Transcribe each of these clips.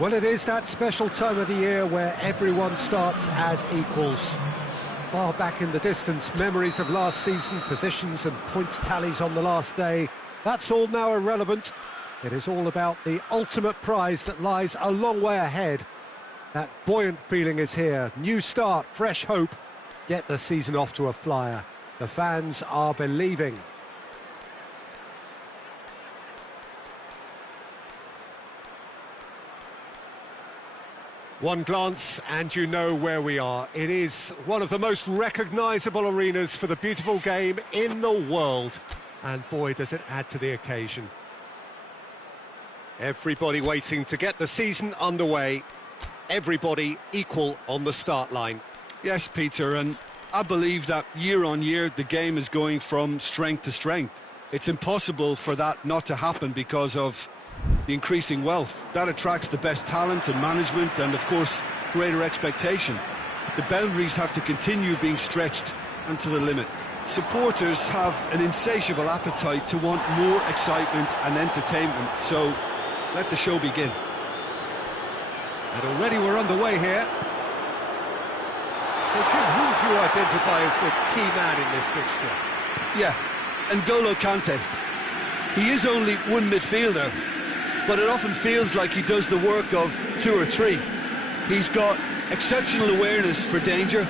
Well, it is that special time of the year where everyone starts as equals. Far back in the distance, memories of last season, positions and points tallies on the last day, that's all now irrelevant. It is all about the ultimate prize that lies a long way ahead. That buoyant feeling is here. New start, fresh hope. Get the season off to a flyer. The fans are believing. One glance and you know where we are. It is one of the most recognisable arenas for the beautiful game in the world. And boy, does it add to the occasion. Everybody waiting to get the season underway. Everybody equal on the start line. Yes, Peter, and I believe that year on year the game is going from strength to strength. It's impossible for that not to happen because of the increasing wealth. That attracts the best talent and management and, of course, greater expectation. The boundaries have to continue being stretched and to the limit. Supporters have an insatiable appetite to want more excitement and entertainment, so let the show begin. And already we're underway here. So, Jim, who would you identify as the key man in this fixture? Yeah, N'Golo Kante. He is only one midfielder, but it often feels like he does the work of two or three. He's got exceptional awareness for danger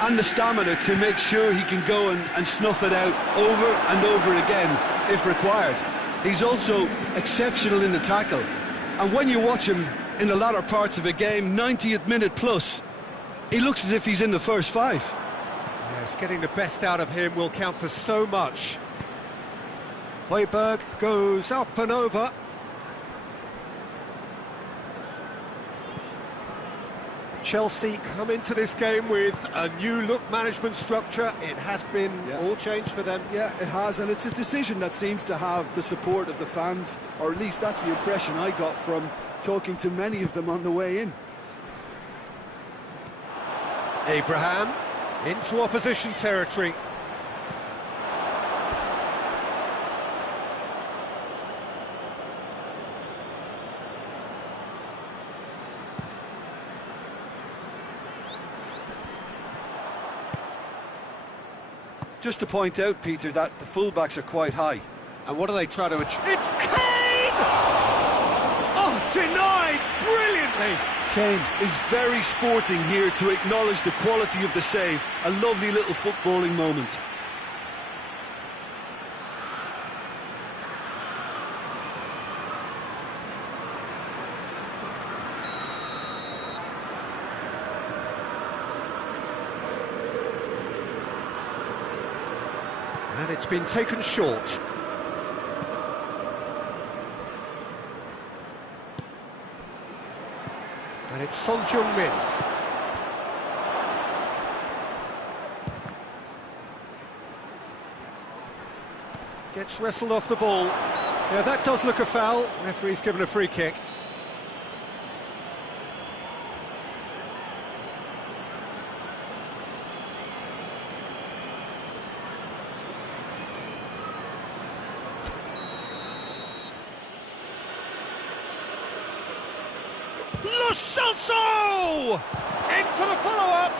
and the stamina to make sure he can go and snuff it out over and over again if required. He's also exceptional in the tackle, and when you watch him in the latter parts of a game, 90th minute plus, he looks as if he's in the first five. Yes, getting the best out of him will count for so much. Højbjerg goes up and over. Chelsea come into this game with a new look management structure. It has been all changed for them. Yeah, it has, and it's a decision that seems to have the support of the fans, or at least that's the impression I got from talking to many of them on the way in. Abraham into opposition territory. Just to point out, Peter, that the fullbacks are quite high. And what do they try to achieve? It's Kane! Oh, denied brilliantly! Kane is very sporting here to acknowledge the quality of the save. A lovely little footballing moment. And it's been taken short. And it's Son Heung-min. Gets wrestled off the ball. Yeah, that does look a foul. Referee's given a free kick. Lo Celso! In for the follow-up.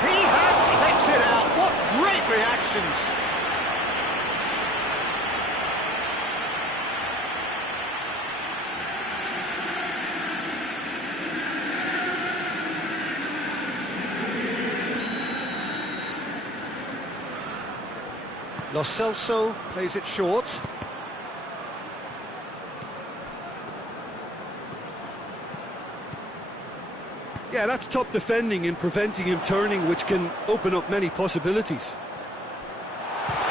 He has kept it out. What great reactions. Lo Celso plays it short. Yeah, that's top defending and preventing him turning, which can open up many possibilities.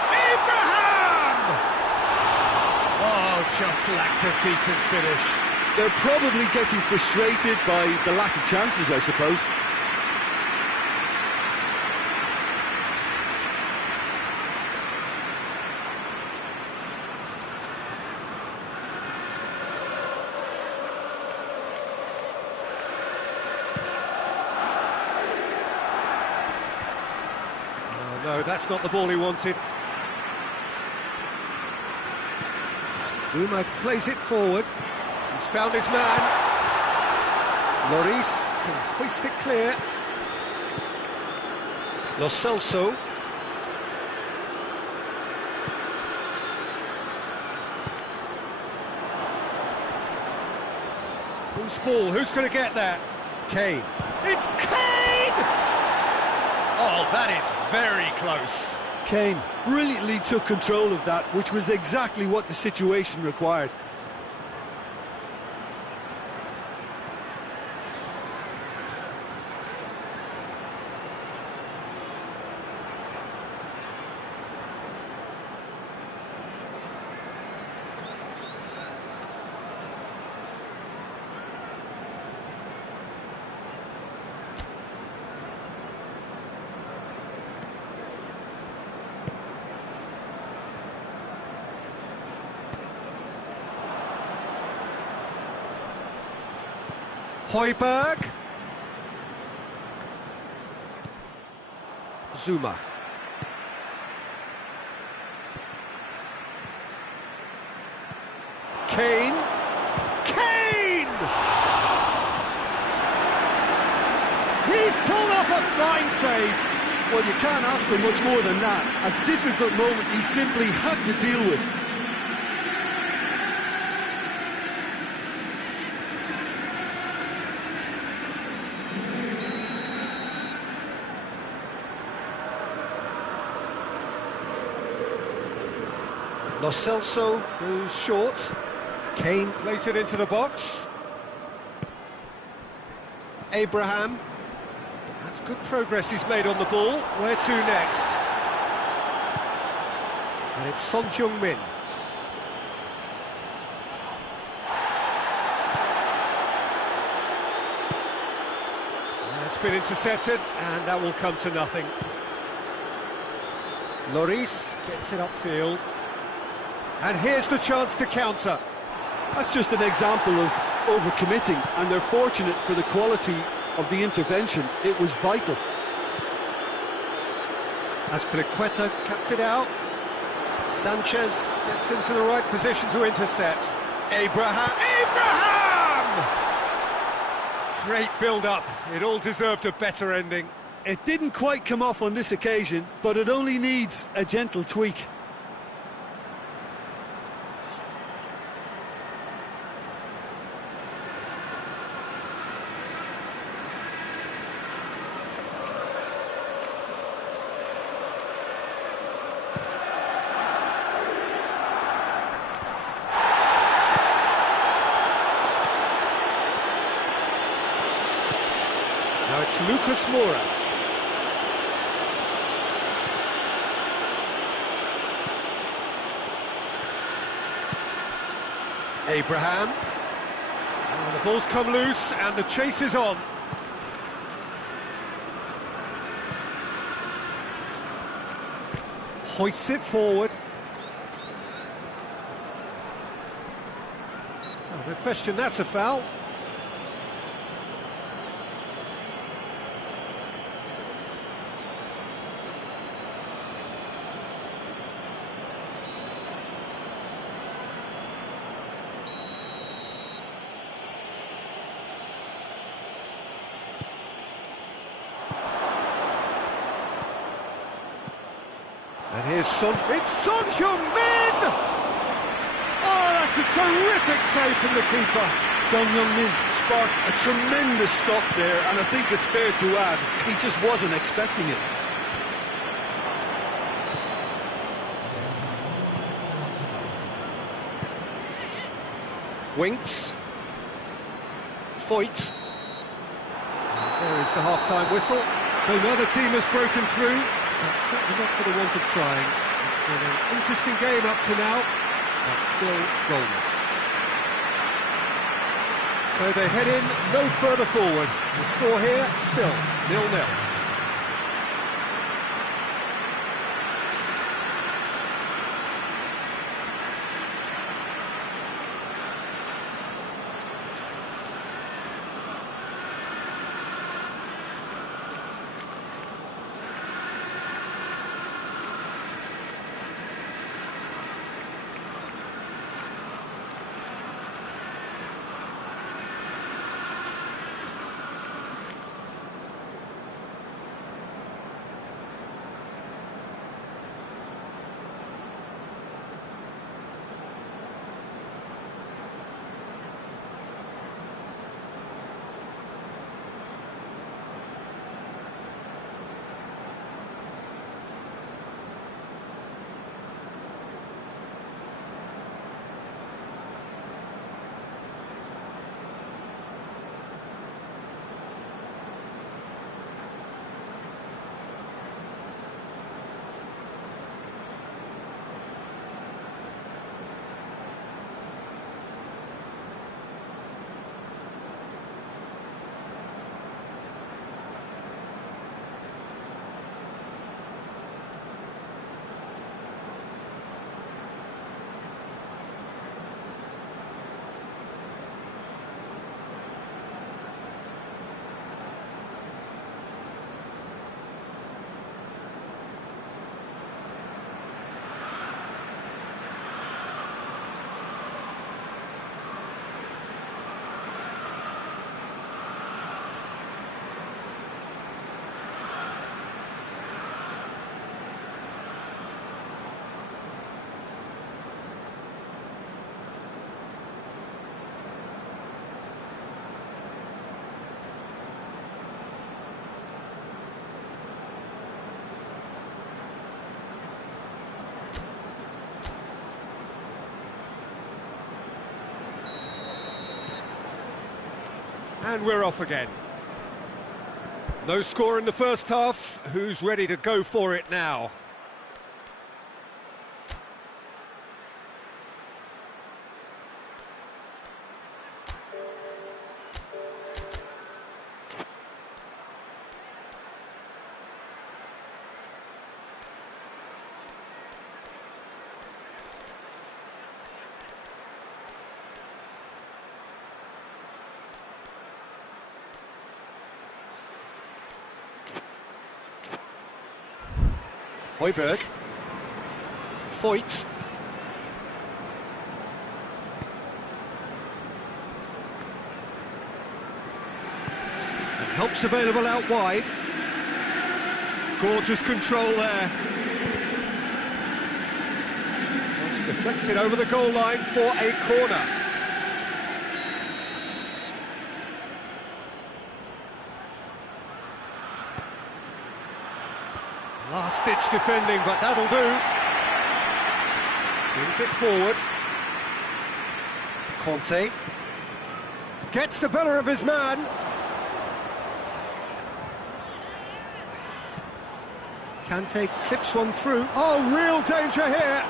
Abraham! Oh, just lacked a decent finish. They're probably getting frustrated by the lack of chances, I suppose. No, that's not the ball he wanted. Zuma plays it forward. He's found his man. Lloris can hoist it clear. Lo Celso. Loose ball, who's going to get that? Kane. It's Kane! Oh, that is very close. Kane brilliantly took control of that, which was exactly what the situation required. Højbjerg. Zuma. Kane. Kane! He's pulled off a fine save. Well, you can't ask for much more than that. A difficult moment he simply had to deal with. Lo Celso goes short. Kane plays it into the box. Abraham. That's good progress he's made on the ball. Where to next? And it's Son Heung-min. It's been intercepted, and that will come to nothing. Lloris gets it upfield. And here's the chance to counter. That's just an example of overcommitting, and they're fortunate for the quality of the intervention. It was vital. Azpilicueta cuts it out. Sanchez gets into the right position to intercept. Abraham! Great build-up. It all deserved a better ending. It didn't quite come off on this occasion, but it only needs a gentle tweak. Now it's Lucas Moura. Abraham. Oh, the ball's come loose and the chase is on. Hoists it forward. Oh, no question, that's a foul. And here's Son. It's Son Heung-min! Oh, that's a terrific save from the keeper. Son Heung-min sparked a tremendous stop there, and I think it's fair to add, he just wasn't expecting it. Winks. Foyt. There is the half-time whistle. So another team has broken through. That's certainly not for the want of trying. It's been an interesting game up to now, but still goalless. So they head in no further forward. The score here, still 0-0. And we're off again. No score in the first half. Who's ready to go for it now? Højbjerg. Foyt. And help's available out wide. Gorgeous control there. Just deflected over the goal line for a corner. Last-ditch defending, but that'll do. Brings it forward. Conte. Gets the better of his man. Kante clips one through. Oh, real danger here.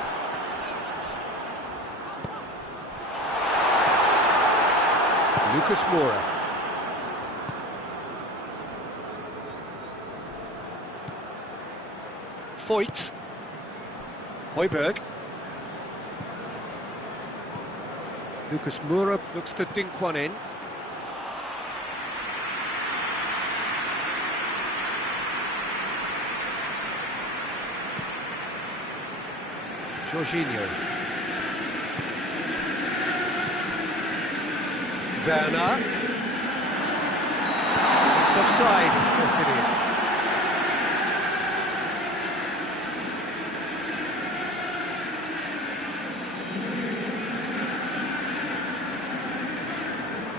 Lucas Moura. Foyt. Højbjerg. Lucas Moura looks to dink one in. Jorginho. Werner. It's offside. Yes, it is.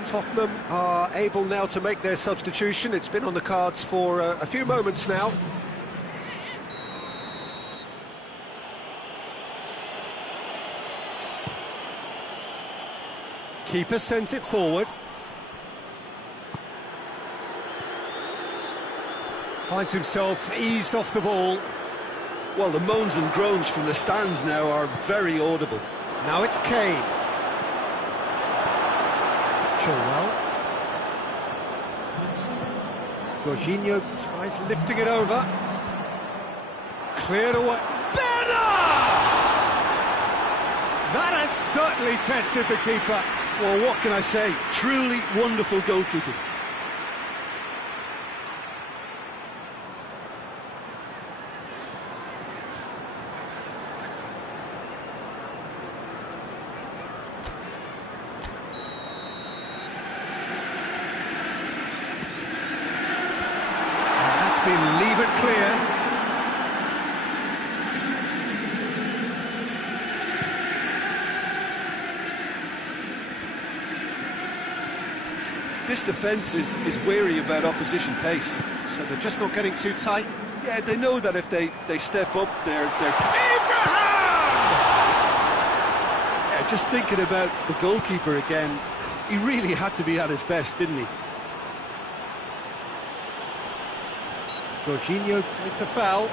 Tottenham are able now to make their substitution. It's been on the cards for a few moments now. Keeper sends it forward. Finds himself eased off the ball. Well, the moans and groans from the stands now are very audible. Now it's Kane. Chilwell. Jorginho tries lifting it over. Cleared away. Werner! That has certainly tested the keeper. Well, what can I say? Truly wonderful goalkeeping. Been leave it clear. This defence is wary about opposition pace. So they're just not getting too tight. Yeah, they know that if they step up, they're... Abraham! Yeah, just thinking about the goalkeeper again, he really had to be at his best, didn't he? Jorginho with the foul.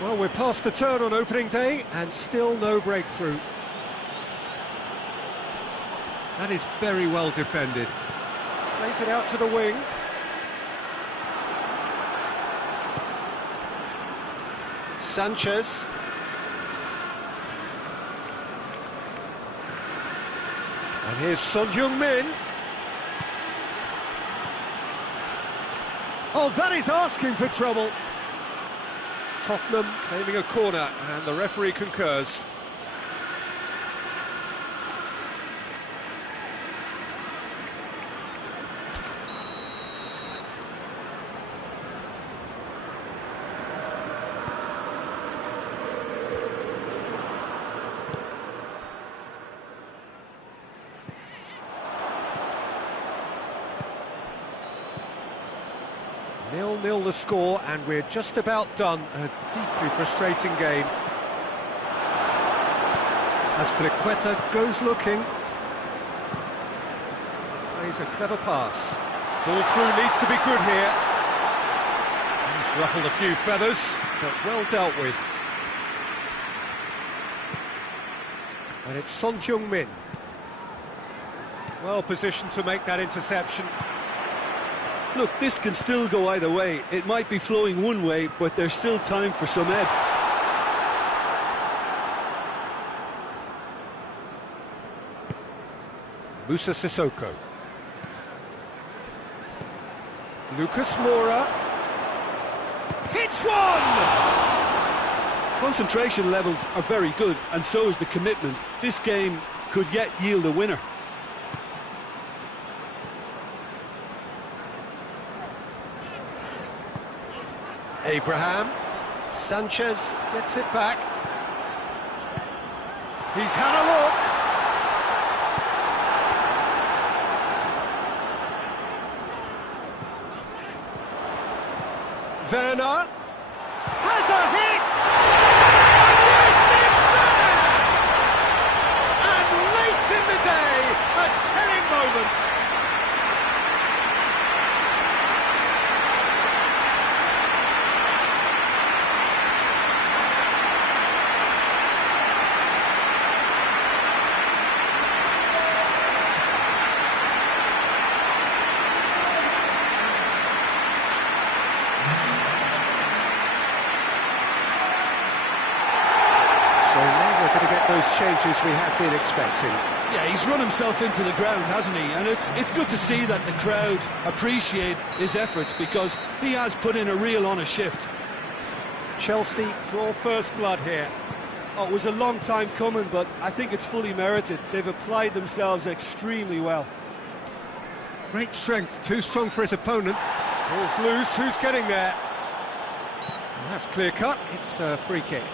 Well, we're past the turn on opening day and still no breakthrough. That is very well defended. Plays it out to the wing. Sanchez. And here's Son Heung-min. Oh, that is asking for trouble. Tottenham claiming a corner, and the referee concurs. Nil-nil the score, and we're just about done. A deeply frustrating game. As Pliqueta goes looking. plays a clever pass. Ball through needs to be good here. He's ruffled a few feathers, but well dealt with. And it's Son Heung-min. Well positioned to make that interception. Look, this can still go either way. It might be flowing one way, but there's still time for some ebb. Musa Sissoko. Lucas Moura. Hits one! Concentration levels are very good, and so is the commitment. This game could yet yield a winner. Abraham. Sanchez gets it back. He's had a look. Werner has a hit! And yes, it's there! And late in the day, a telling moment. So now we're going to get those changes we have been expecting. Yeah, he's run himself into the ground, hasn't he? And it's good to see that the crowd appreciate his efforts, because he has put in a real honest shift. Chelsea draw first blood here. Oh, it was a long time coming, but I think it's fully merited. They've applied themselves extremely well. Great strength, too strong for his opponent. Ball's loose, who's getting there? And that's clear cut, it's a free kick.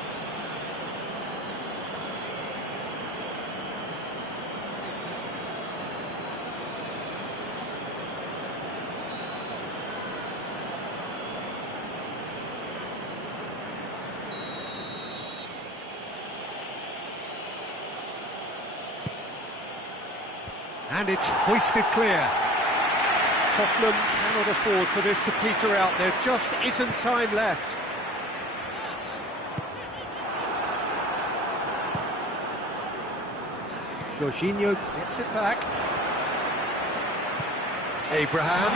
And it's hoisted clear. Tottenham cannot afford for this to peter out. There just isn't time left. Jorginho gets it back. Abraham.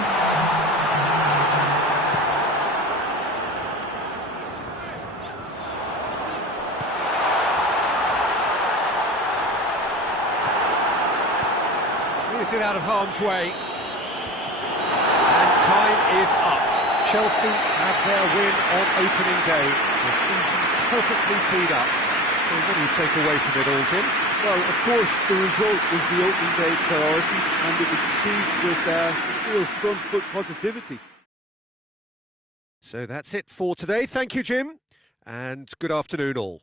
Is it out of harm's way? And time is up. Chelsea have their win on opening day. The season perfectly teed up. So what do you take away from it all, Jim? Well, of course, the result was the opening day priority, and it was achieved with real front foot positivity. So that's it for today. Thank you, Jim, and good afternoon all.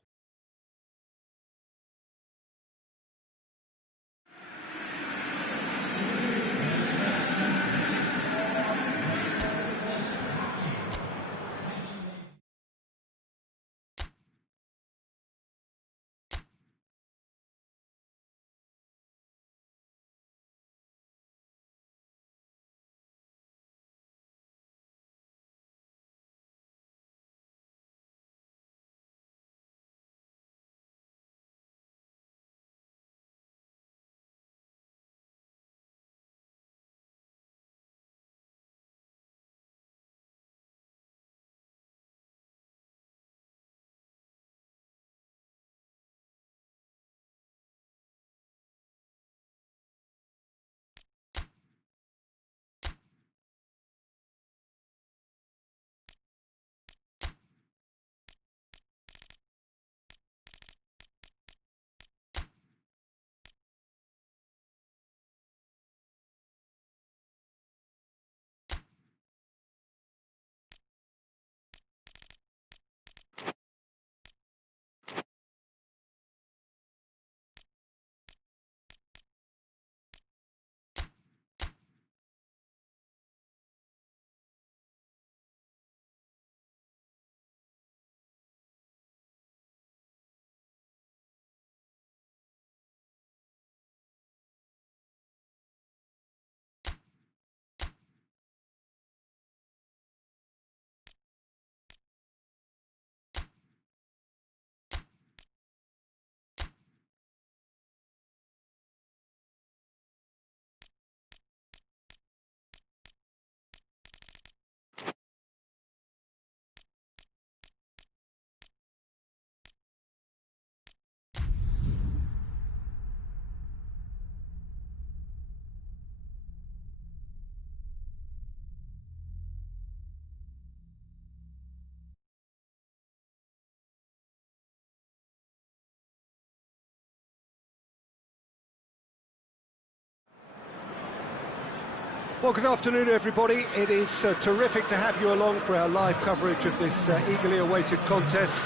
Well, good afternoon, everybody. It is terrific to have you along for our live coverage of this eagerly awaited contest.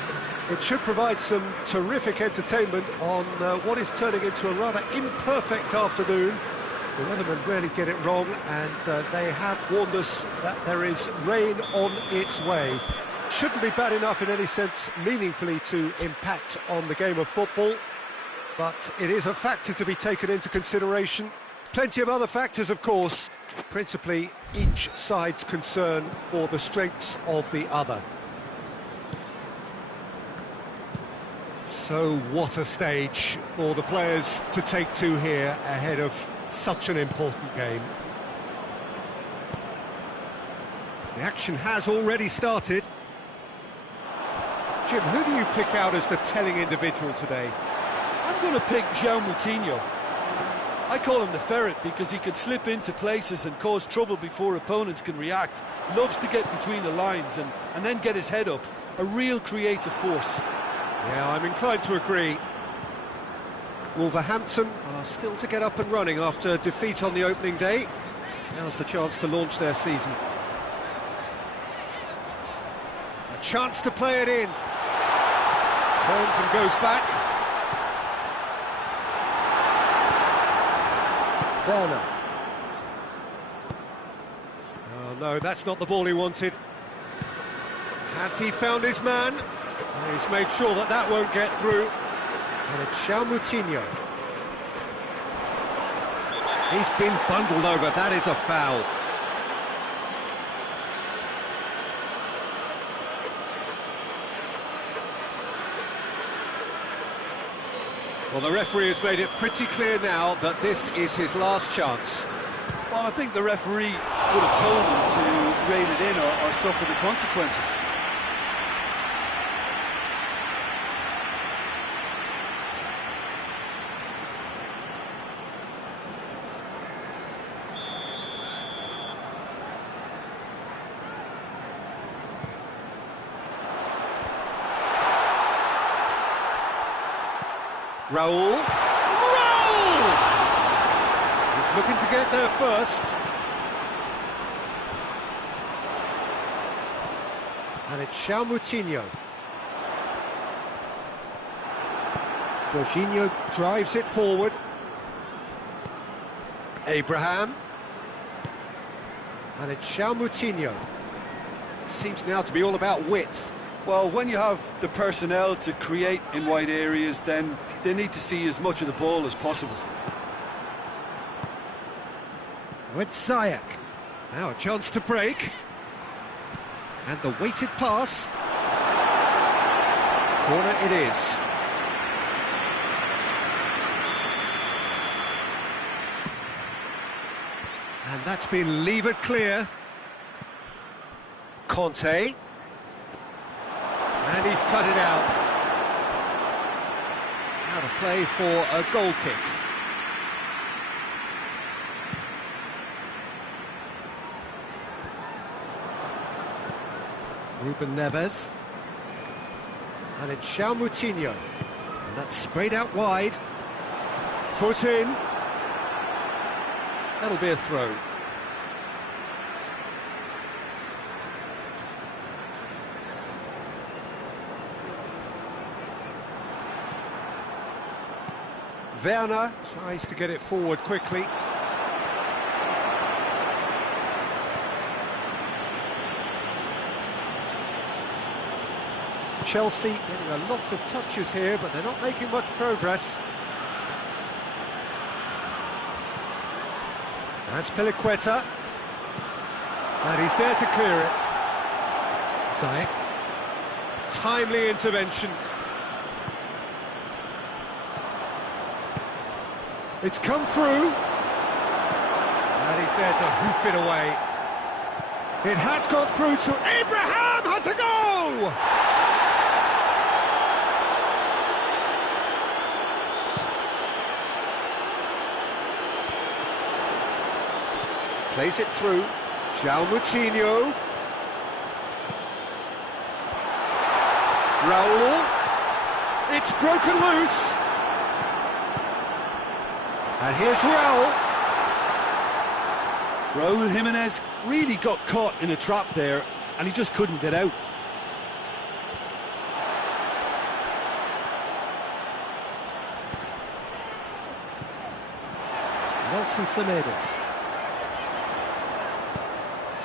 It should provide some terrific entertainment on what is turning into a rather imperfect afternoon. The weathermen rarely get it wrong, and they have warned us that there is rain on its way. Shouldn't be bad enough in any sense meaningfully to impact on the game of football, but it is a factor to be taken into consideration. Plenty of other factors, of course, principally each side's concern for the strengths of the other. So what a stage for the players to take to here ahead of such an important game. The action has already started. Jim, who do you pick out as the telling individual today? I'm going to pick João Moutinho. I call him the ferret because he can slip into places and cause trouble before opponents can react. Loves to get between the lines and then get his head up. A real creative force. Yeah, I'm inclined to agree. Wolverhampton are still to get up and running after defeat on the opening day. Now's the chance to launch their season. A chance to play it in. Turns and goes back. Werner. Oh no, that's not the ball he wanted. Has he found his man? He's made sure that that won't get through. And it's João Moutinho. He's been bundled over, that is a foul. Well, the referee has made it pretty clear now that this is his last chance. Well, I think the referee would have told him to rein it in or suffer the consequences. Raul! He's looking to get there first. And it's João Moutinho. Jorginho drives it forward. Abraham. And it's João Moutinho. Seems now to be all about width. Well, when you have the personnel to create in wide areas, then they need to see as much of the ball as possible. With Ziyech. Now a chance to break. And the weighted pass. Corner it is. And that's been levered clear. Conte. And he's cut it out. Out of play for a goal kick. Ruben Neves. And it's João Moutinho. And that's sprayed out wide. Foot in. That'll be a throw. Werner tries to get it forward quickly. Chelsea getting a lot of touches here, but they're not making much progress. That's Piliqueta. And he's there to clear it. Ziyech. Timely intervention. It's come through, and he's there to hoof it away. It has got through to Abraham, has a go! Plays it through, João Moutinho. Raul, it's broken loose. And here's Raul. Raúl Jiménez really got caught in a trap there, and he just couldn't get out. Nelson Semedo.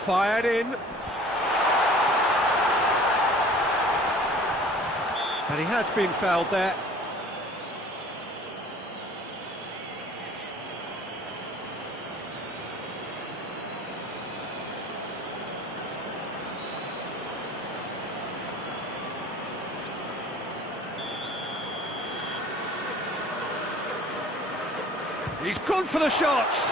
Fired in. And he has been fouled there. He's gone for the shots.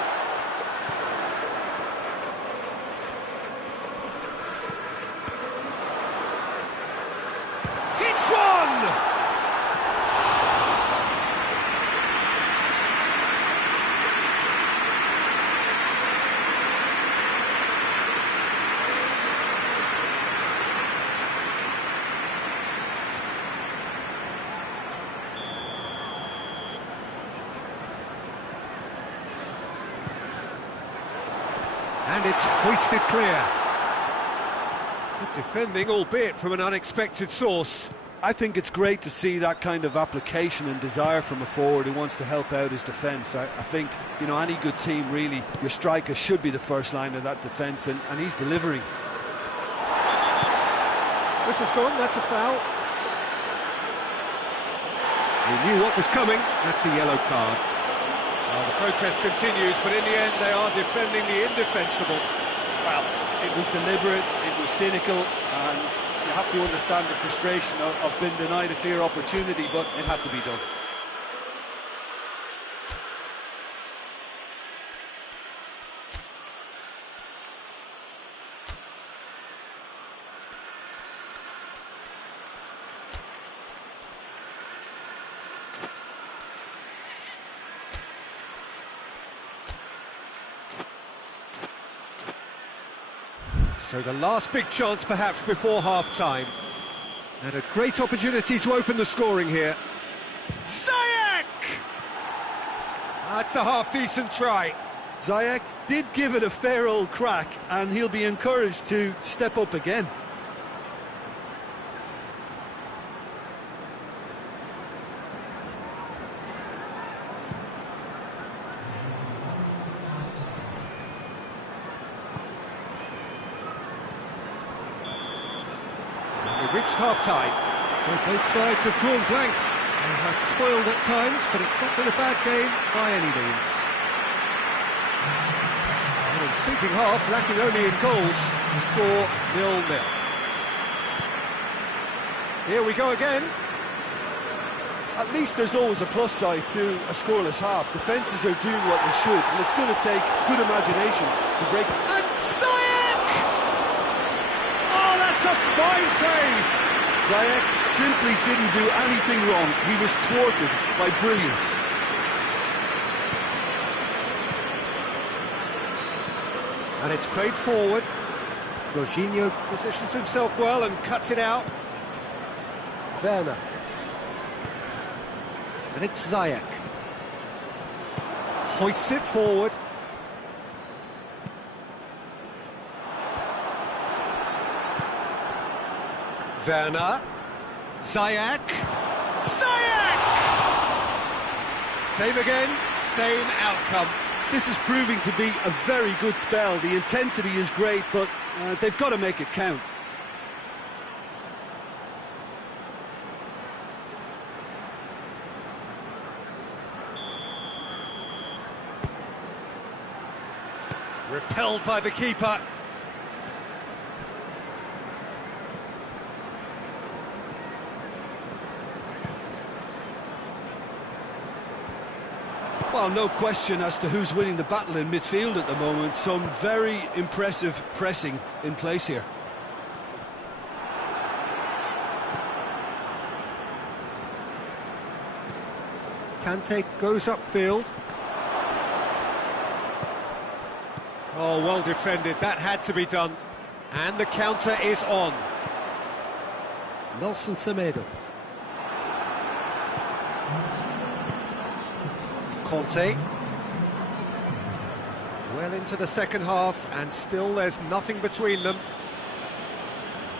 Hits one! And it's hoisted clear. Good defending, albeit from an unexpected source. I think it's great to see that kind of application and desire from a forward who wants to help out his defence. I think, you know, any good team, really, your striker should be the first line of that defence, and he's delivering. Whistle's gone, that's a foul. He knew what was coming, that's a yellow card. Well, the protest continues, but in the end they are defending the indefensible. Well, it was deliberate, it was cynical, and you have to understand the frustration of being denied a clear opportunity, but it had to be done. So the last big chance perhaps before half-time. And a great opportunity to open the scoring here. Ziyech! That's a half-decent try. Ziyech did give it a fair old crack, and he'll be encouraged to step up again. We've reached half-time. So both sides have drawn blanks. They have toiled at times, but it's not been a bad game by any means. An intriguing half, lacking only in goals. The score 0-0. Here we go again. At least there's always a plus side to a scoreless half. Defences are doing what they should, and it's going to take good imagination to break it. And Ziyech! Oh, that's a fine save! Ziyech simply didn't do anything wrong. He was thwarted by brilliance. And it's played forward. Jorginho positions himself well and cuts it out. Werner. And it's Ziyech. Hoists it forward. Werner. Ziyech. Ziyech! Same again, same outcome. This is proving to be a very good spell. The intensity is great, but they've got to make it count. Repelled by the keeper. Well, no question as to who's winning the battle in midfield at the moment. Some very impressive pressing in place here. Kante goes upfield. Oh, well defended, that had to be done. And the counter is on. Nelson Semedo. Conte. Well into the second half, and still there's nothing between them.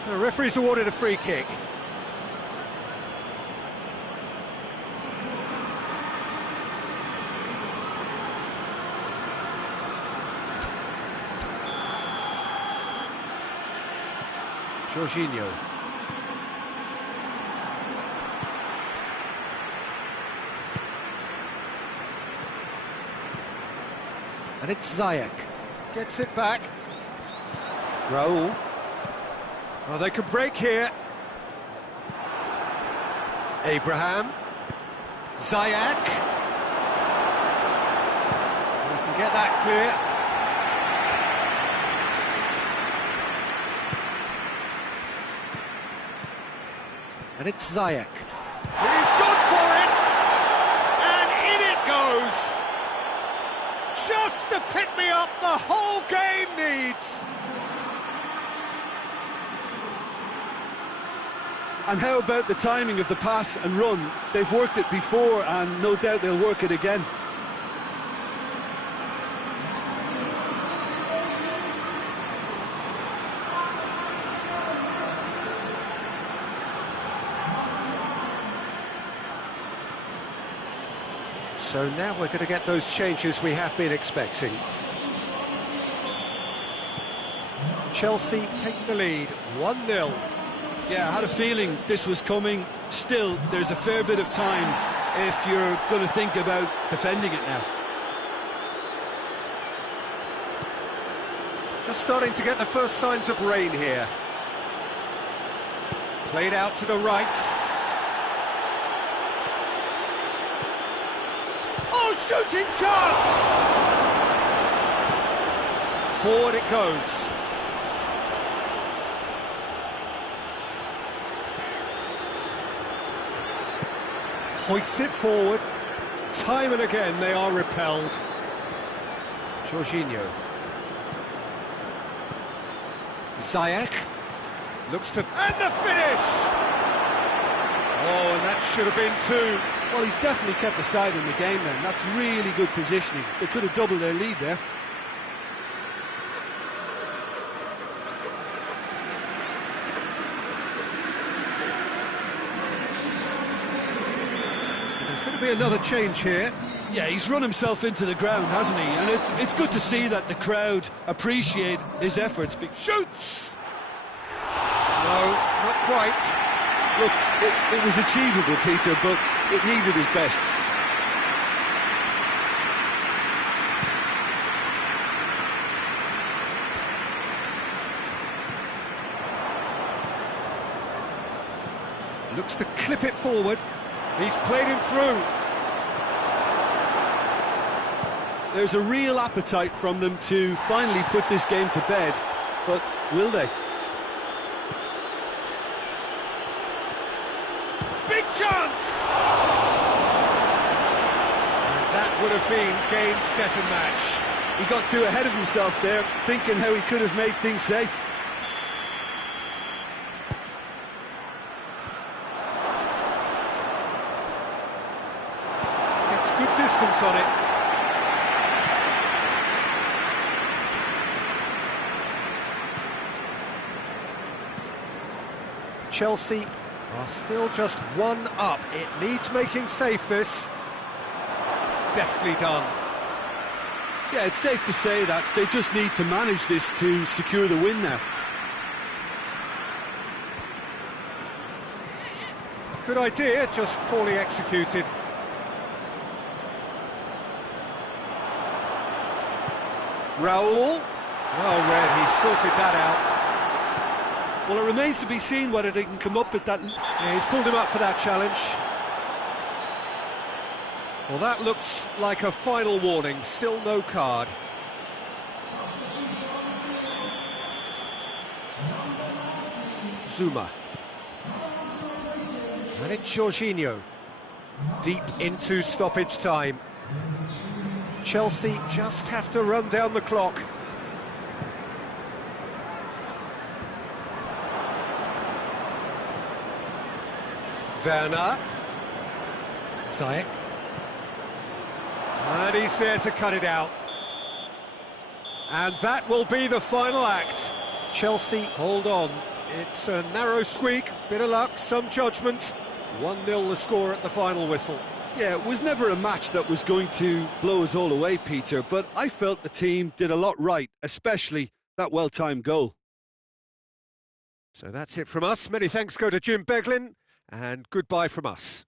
The referee's awarded a free kick. Jorginho. And it's Ziyech. Gets it back. Raul. Oh, they could break here. Abraham. Ziyech. We can get that clear. And it's Ziyech. He's gone for it! And in it goes! Just the pick-me-up the whole game needs! And how about the timing of the pass and run? They've worked it before, and no doubt they'll work it again. So now we're going to get those changes we have been expecting. Chelsea take the lead, 1-0. Yeah, I had a feeling this was coming. Still, there's a fair bit of time if you're going to think about defending it now. Just starting to get the first signs of rain here. Played out to the right. Oh, shooting chance! Forward it goes. Hoists it forward. Time and again they are repelled. Jorginho. Ziyech. Looks to... And the finish! Oh, and that should have been two. Well, he's definitely kept the side in the game then. That's really good positioning. They could have doubled their lead there. There's going to be another change here. Yeah, he's run himself into the ground, hasn't he? And it's good to see that the crowd appreciate his efforts. Shoots! No, not quite. Look, it was achievable, Peter, but it needed his best. Looks to clip it forward. He's played him through. There's a real appetite from them to finally put this game to bed, but will they? Big chance! And that would have been game, set and match. He got too ahead of himself there, thinking how he could have made things safe. Gets good distance on it. Chelsea are still just one up. It needs making safe, this. Deftly done. Yeah, it's safe to say that they just need to manage this to secure the win now. Good idea, just poorly executed. Raul. Well read, he sorted that out. Well, it remains to be seen whether they can come up with that. Yeah, he's pulled him up for that challenge. Well, that looks like a final warning. Still no card. Zuma. And it's Jorginho. Deep into stoppage time. Chelsea just have to run down the clock. Werner. Ziyech. And he's there to cut it out. And that will be the final act. Chelsea hold on. It's a narrow squeak, bit of luck, some judgment. 1-0 the score at the final whistle. Yeah, it was never a match that was going to blow us all away, Peter, but I felt the team did a lot right, especially that well-timed goal. So that's it from us. Many thanks go to Jim Beglin, and goodbye from us.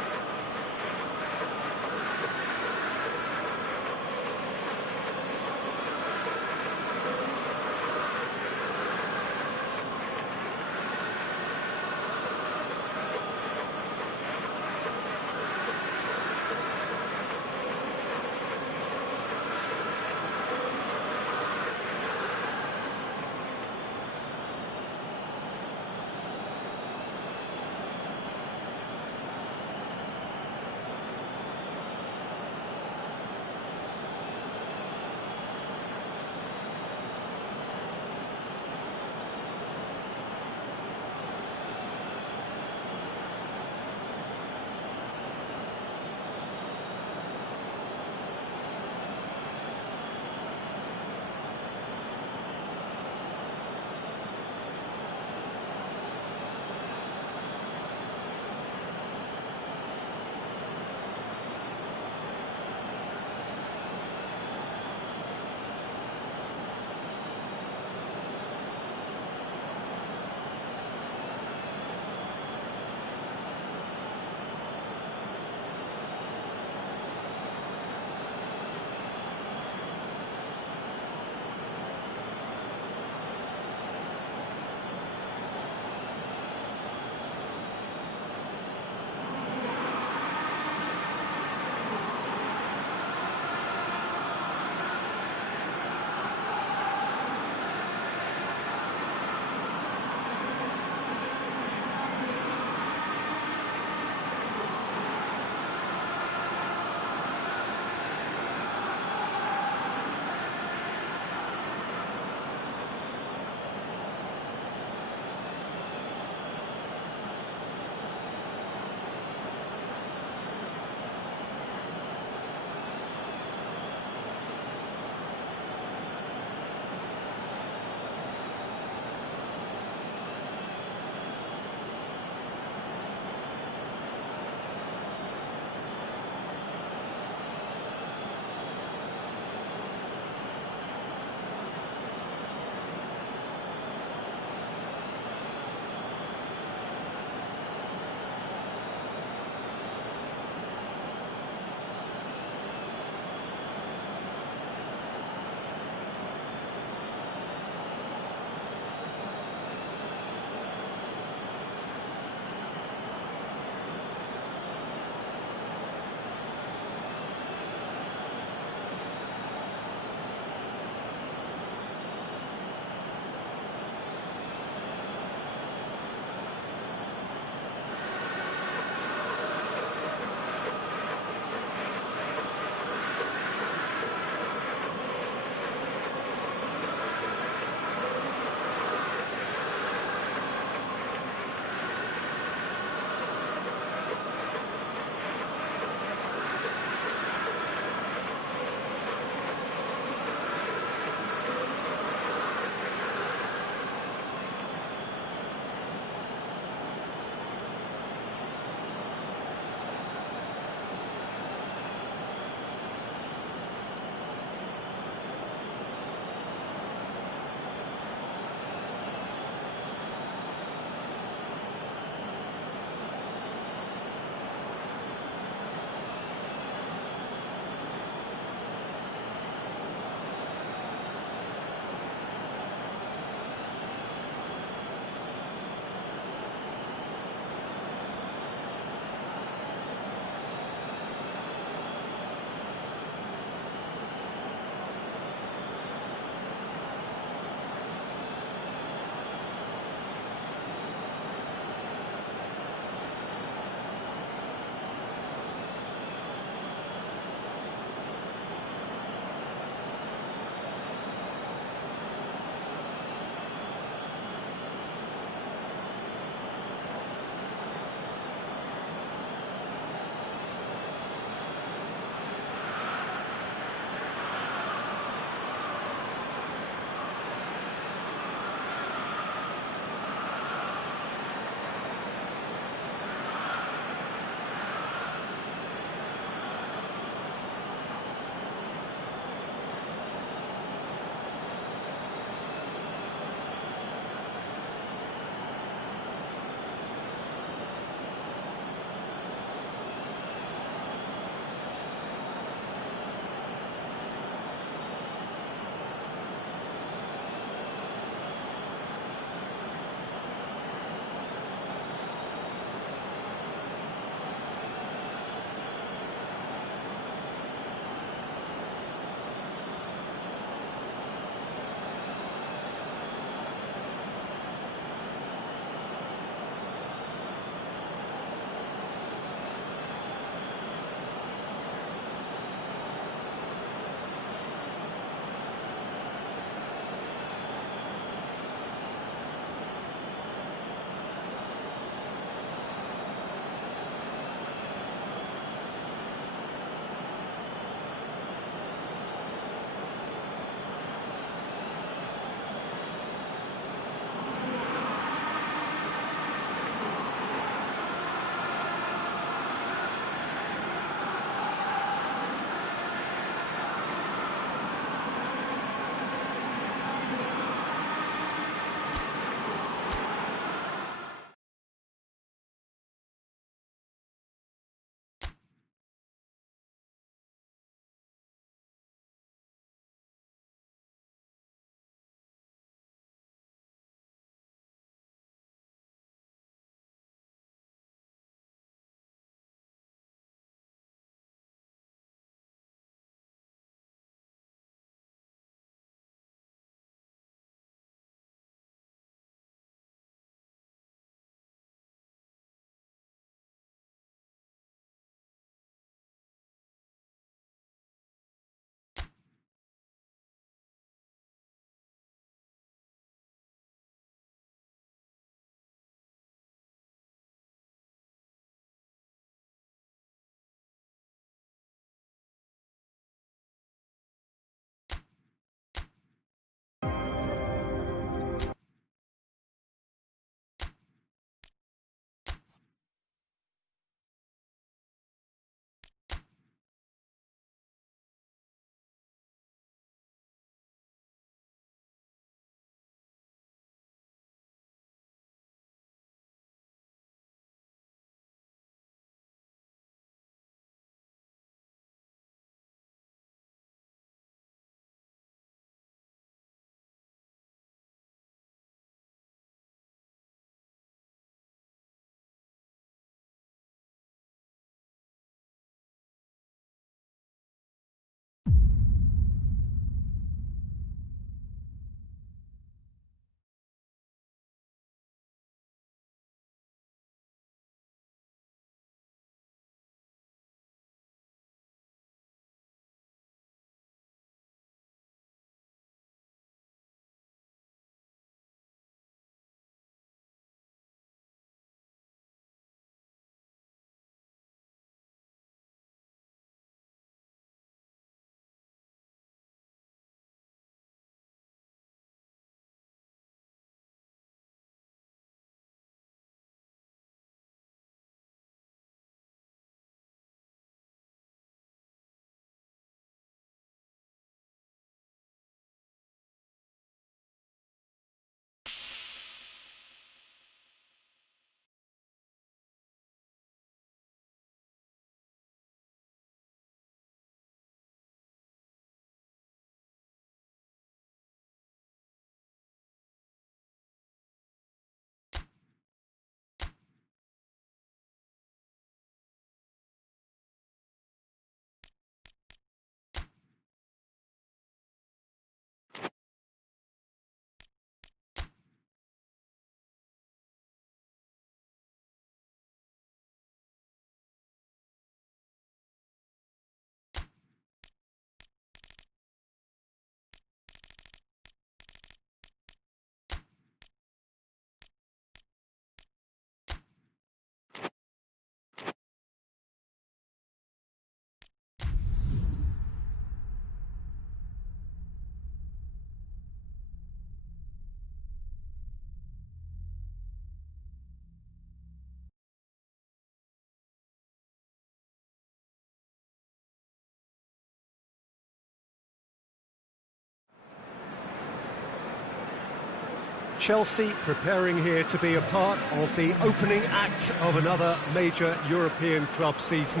Chelsea preparing here to be a part of the opening act of another major European club season.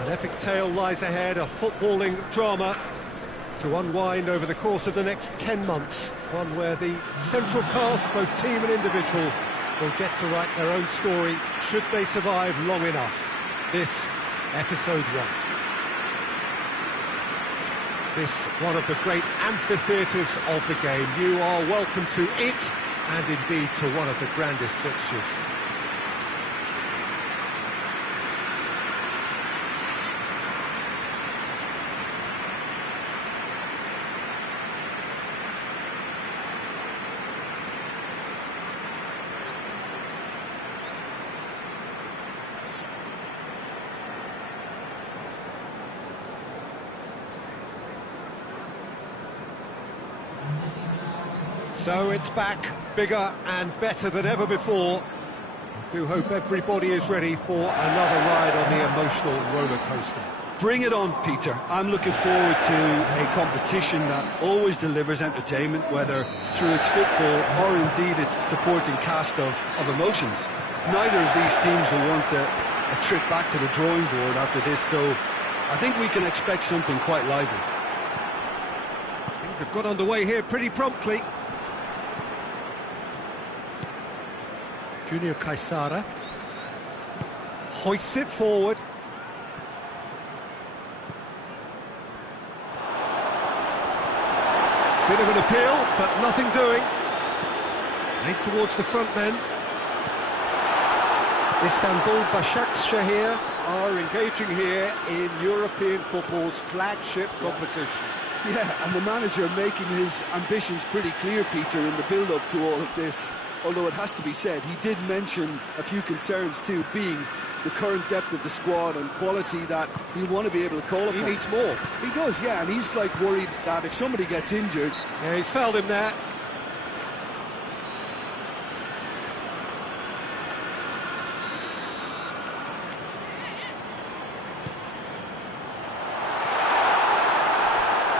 An epic tale lies ahead, a footballing drama to unwind over the course of the next 10 months. One where the central cast, both team and individual, will get to write their own story should they survive long enough. This, episode 1. This, one of the great amphitheatres of the game. You are welcome to it, and indeed to one of the grandest fixtures. So it's back, bigger and better than ever before. I do hope everybody is ready for another ride on the emotional roller coaster. Bring it on, Peter. I'm looking forward to a competition that always delivers entertainment, whether through its football or indeed its supporting cast of emotions. Neither of these teams will want a trip back to the drawing board after this, so I think we can expect something quite lively. Things have got underway here pretty promptly. Junior Caesara hoists it forward. Bit of an appeal, but nothing doing. Made towards the front men. Istanbul Başakşehir are engaging here in European football's flagship competition. Yeah, and the manager making his ambitions pretty clear, Peter, in the build-up to all of this. Although it has to be said, he did mention a few concerns too, being the current depth of the squad and quality that he'll want to be able to call upon. He needs more. He does, yeah, and he's like worried that if somebody gets injured... Yeah, he's fouled him there.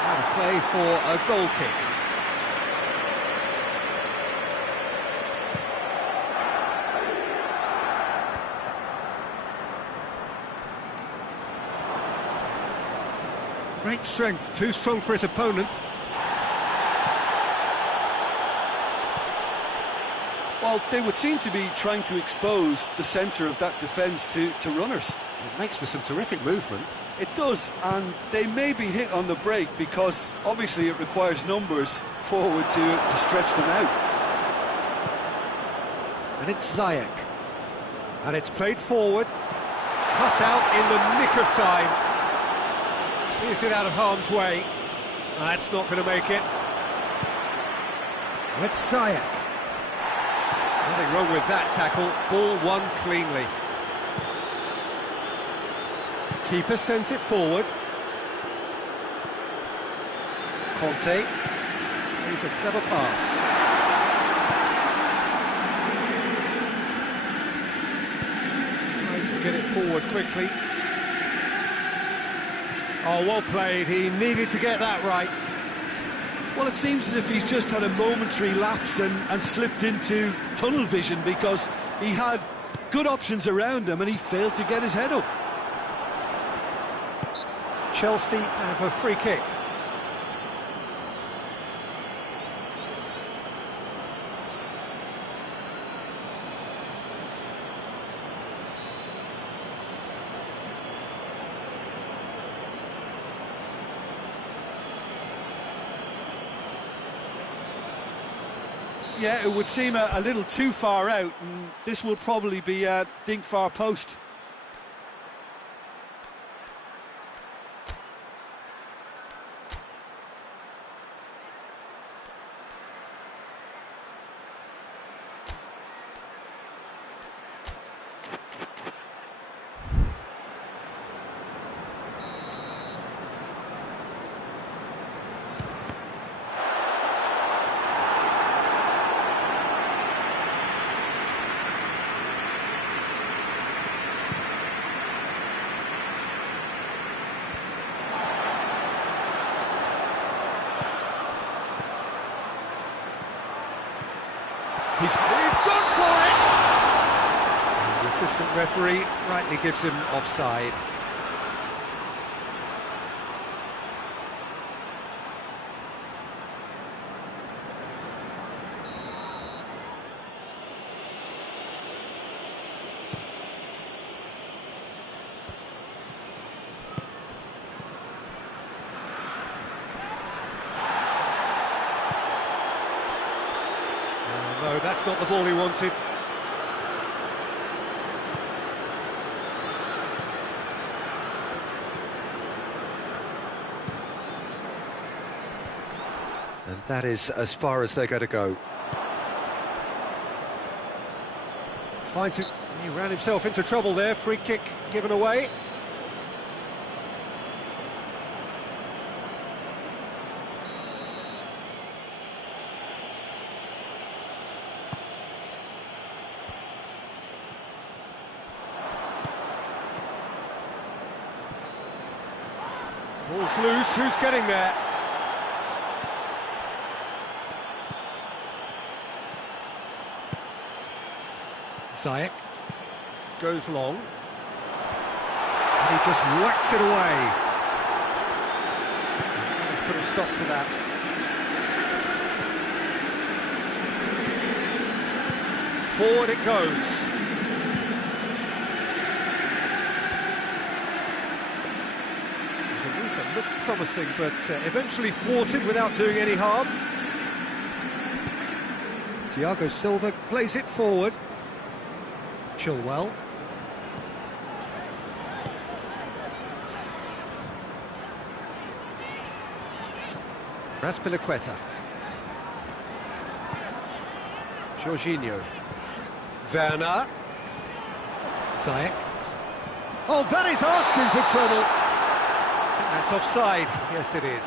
Out of play for a goal kick. Great strength, too strong for his opponent. Well, they would seem to be trying to expose the centre of that defence to runners. It makes for some terrific movement. It does, and they may be hit on the break because obviously it requires numbers forward to stretch them out. And it's Ziyech. And it's played forward. Cut out in the nick of time. Clears it out of harm's way. That's not going to make it. And it's Ziyech. Nothing wrong with that tackle. Ball won cleanly. Keeper sends it forward. Conte plays a clever pass. Tries to get it forward quickly. Oh, well played. He needed to get that right. Well, it seems as if he's just had a momentary lapse and slipped into tunnel vision because he had good options around him and he failed to get his head up. Chelsea have a free kick. Yeah, it would seem a little too far out, and this will probably be a dink far post. He's gone for it! The assistant referee rightly gives him offside. No, that's not the ball he wanted. And that is as far as they're going to go. Finds it. He ran himself into trouble there. Free kick given away. Ball's loose, who's getting there? Ziyech goes long. And he just whacks it away. Let's put a stop to that. Forward it goes. Looked promising, but eventually thwarted without doing any harm. Thiago Silva plays it forward. Chilwell. Raspilicueta. Jorginho. Werner. Ziyech. Oh, that is asking for trouble. That's offside, yes it is.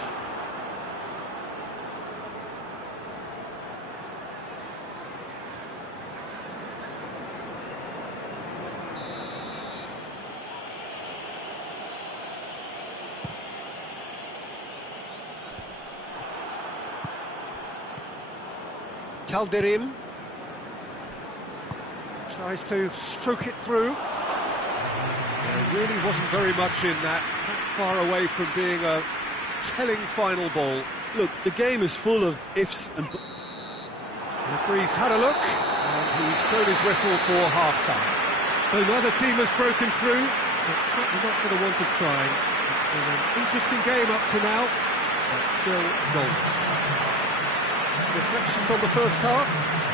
Calderim tries to stroke it through. There really wasn't very much in that. Far away from being a telling final ball. Look, the game is full of ifs and... The referee's had a look, and he's blown his whistle for half-time. So neither team has broken through, but certainly not for the want of trying. It's been an interesting game up to now, but still goals. Reflections on the first half?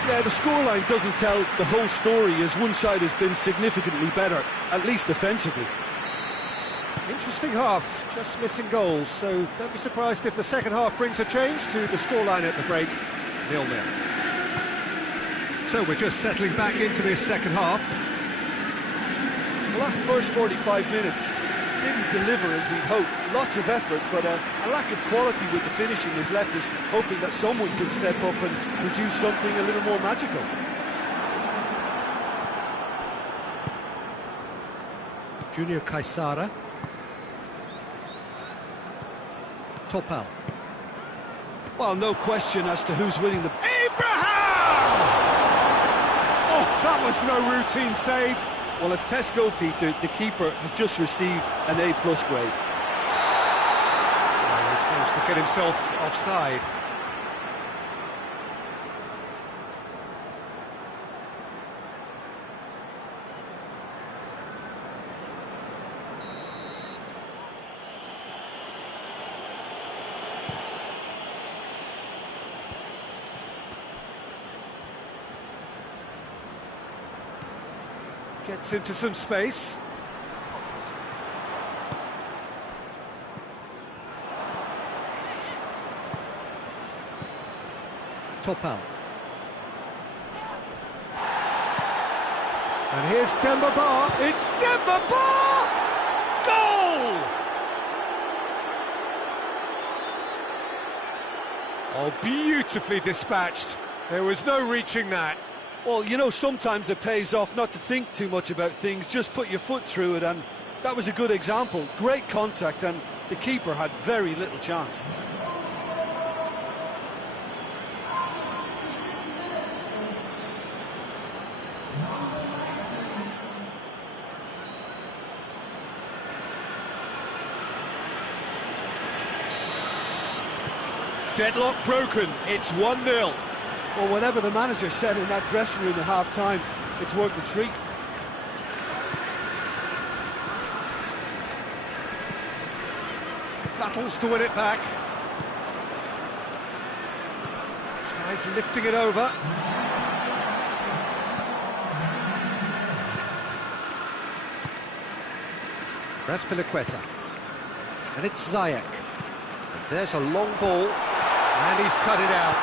Yeah, the scoreline doesn't tell the whole story, as one side has been significantly better, at least defensively. Interesting half, just missing goals, so don't be surprised if the second half brings a change to the scoreline at the break, 0-0. So we're just settling back into this second half. Well, that first 45 minutes didn't deliver as we'd hoped. Lots of effort, but a lack of quality with the finishing has left us hoping that someone could step up and produce something a little more magical. Junior Caesara. Topal. Well, no question as to who's winning the... Abraham! Oh, that was no routine save. Well, as tests go, Peter, the keeper has just received an A+ grade. He's managed to get himself offside. Gets into some space. Topal. And here's Demba Ba. It's Demba Ba! Goal! Oh, beautifully dispatched. There was no reaching that. Well, you know, sometimes it pays off not to think too much about things, just put your foot through it, and that was a good example. Great contact, and the keeper had very little chance. Deadlock broken, it's 1-0. Well, whatever the manager said in that dressing room at half-time, it's worked a treat. Battles to win it back. Tries lifting it over. Raspilicueta. And it's Ziyech. And there's a long ball. And he's cut it out.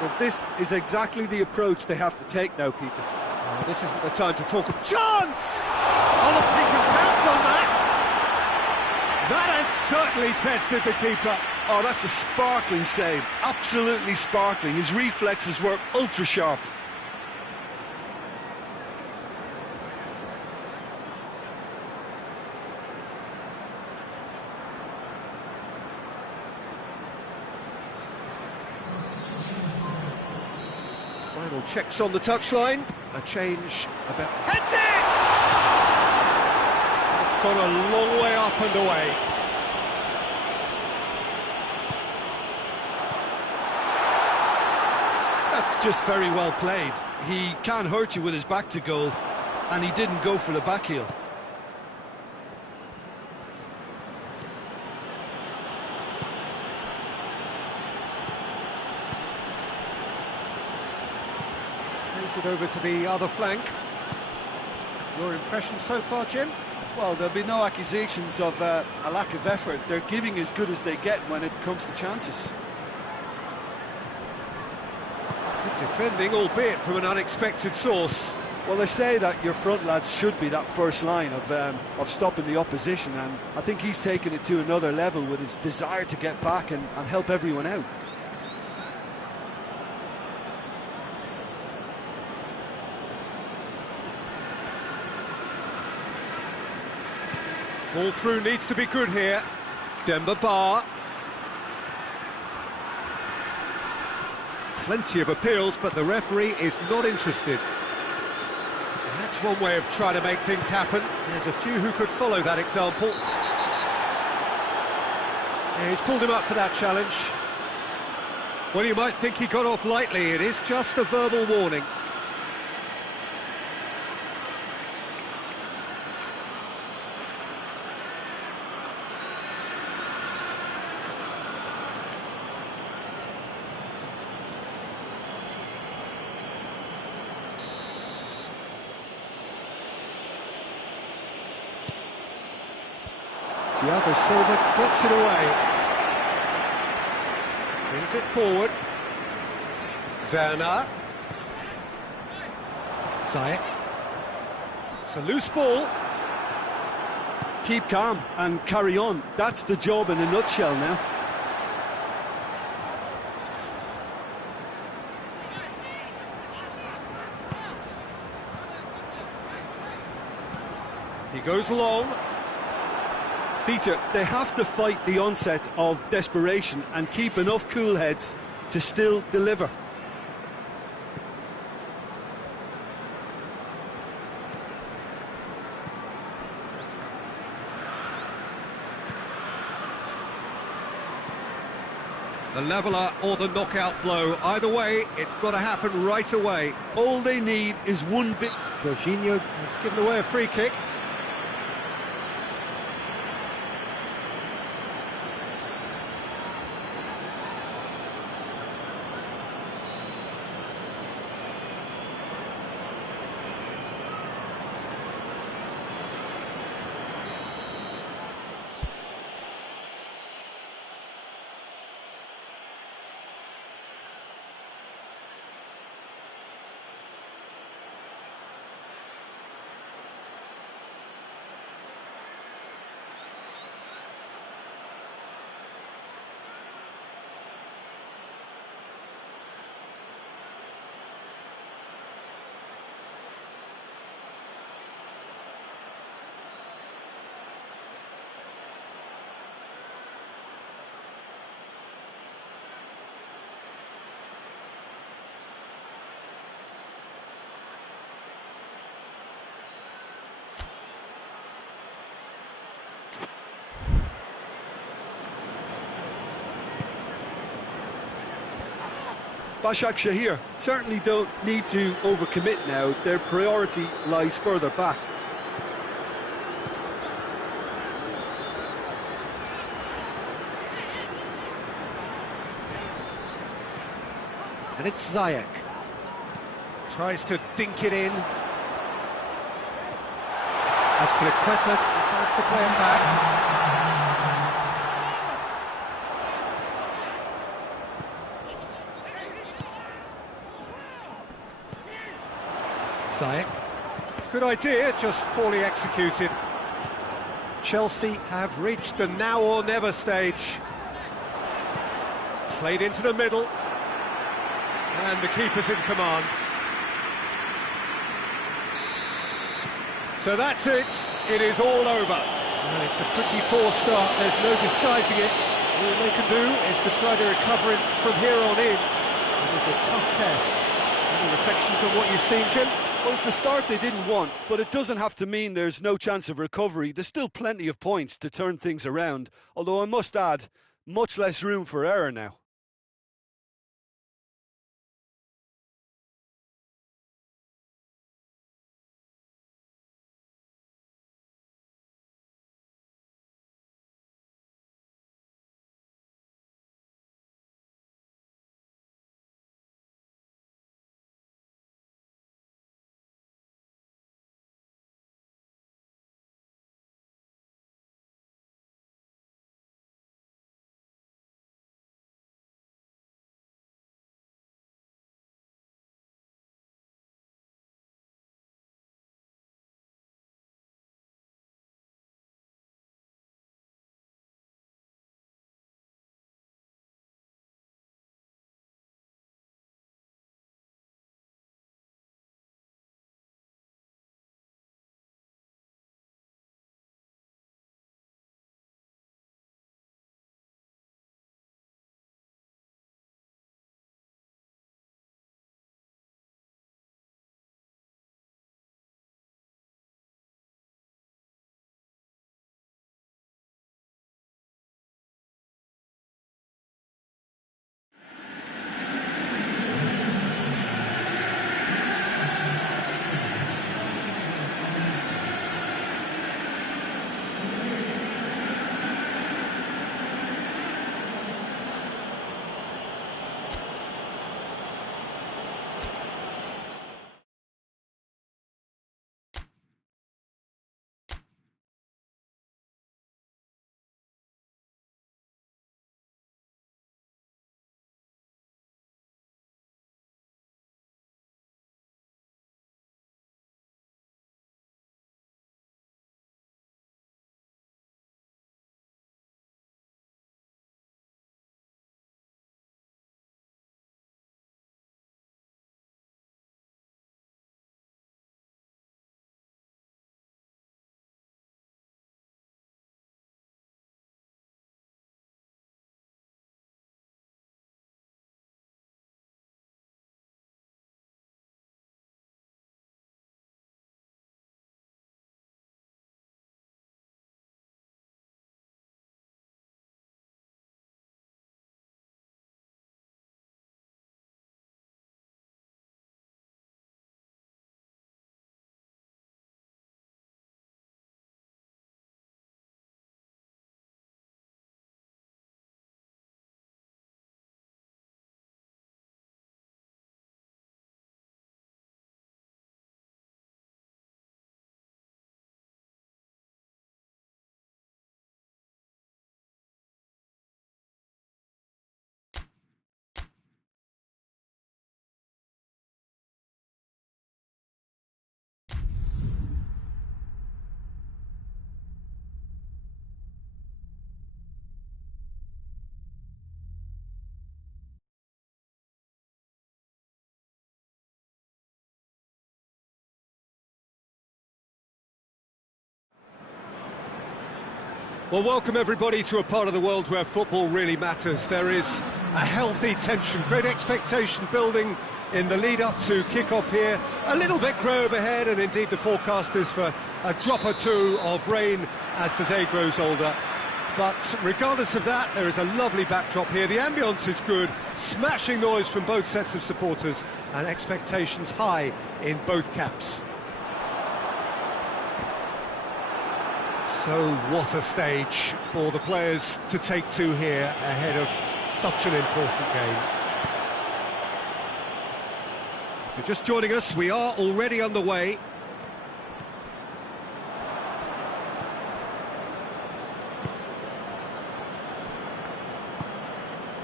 Well, this is exactly the approach they have to take now, Peter. Oh, this isn't the time to talk. Chance! Oh, look, he can pounce on that. That has certainly tested the keeper. Oh, that's a sparkling save. Absolutely sparkling. His reflexes were ultra sharp. Final checks on the touchline. A change about... Heads it! It's gone a long way up and away. That's just very well played. He can't hurt you with his back to goal, and he didn't go for the back heel. Plays it over to the other flank. Your impression so far, Jim? Well, there'll be no accusations of a lack of effort. They're giving as good as they get when it comes to chances. Good defending, albeit from an unexpected source. Well, they say that your front lads should be that first line of stopping the opposition, and I think he's taken it to another level with his desire to get back and help everyone out. Ball through needs to be good here. Demba Ba. Plenty of appeals, but the referee is not interested. And that's one way of trying to make things happen. There's a few who could follow that example. Yeah, he's pulled him up for that challenge. Well, you might think he got off lightly. It is just a verbal warning. Thiago Silva gets it away. Brings it forward. Werner. Ziyech. It's a loose ball. Keep calm and carry on. That's the job in a nutshell now. He goes long. Peter, they have to fight the onset of desperation and keep enough cool heads to still deliver. The leveller or the knockout blow. Either way, it's got to happen right away. All they need is one bit. Jorginho has given away a free kick. Başak Şehir certainly don't need to overcommit now. Their priority lies further back. And it's Ziyech. Tries to dink it in. Azpilicueta decides to play it back. Ziyech. Good idea, just poorly executed. Chelsea have reached the now or never stage. Played into the middle. And the keeper's in command. So that's it. It is all over. Well, it's a pretty poor start. There's no disguising it. All they can do is to try to recover it from here on in. It was a tough test. Any reflections on what you've seen, Jim? Well, it's the start they didn't want, but it doesn't have to mean there's no chance of recovery. There's still plenty of points to turn things around, although I must add, much less room for error now. Well, welcome everybody to a part of the world where football really matters. There is a healthy tension, great expectation building in the lead-up to kick-off here. A little bit grey overhead, and indeed the forecast is for a drop or two of rain as the day grows older. But regardless of that, there is a lovely backdrop here. The ambience is good, smashing noise from both sets of supporters, and expectations high in both camps. So what a stage for the players to take to here ahead of such an important game. If you're just joining us, we are already underway.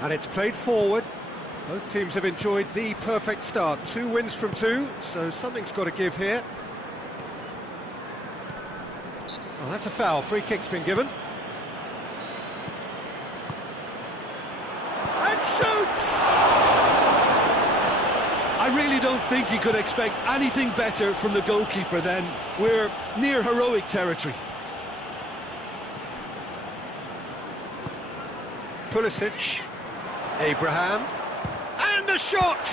And it's played forward. Both teams have enjoyed the perfect start. 2 wins from 2, so something's got to give here. Oh, that's a foul. Free kick's been given. And shoots! I really don't think you could expect anything better from the goalkeeper then. We're near heroic territory. Pulisic. Abraham. And a shot!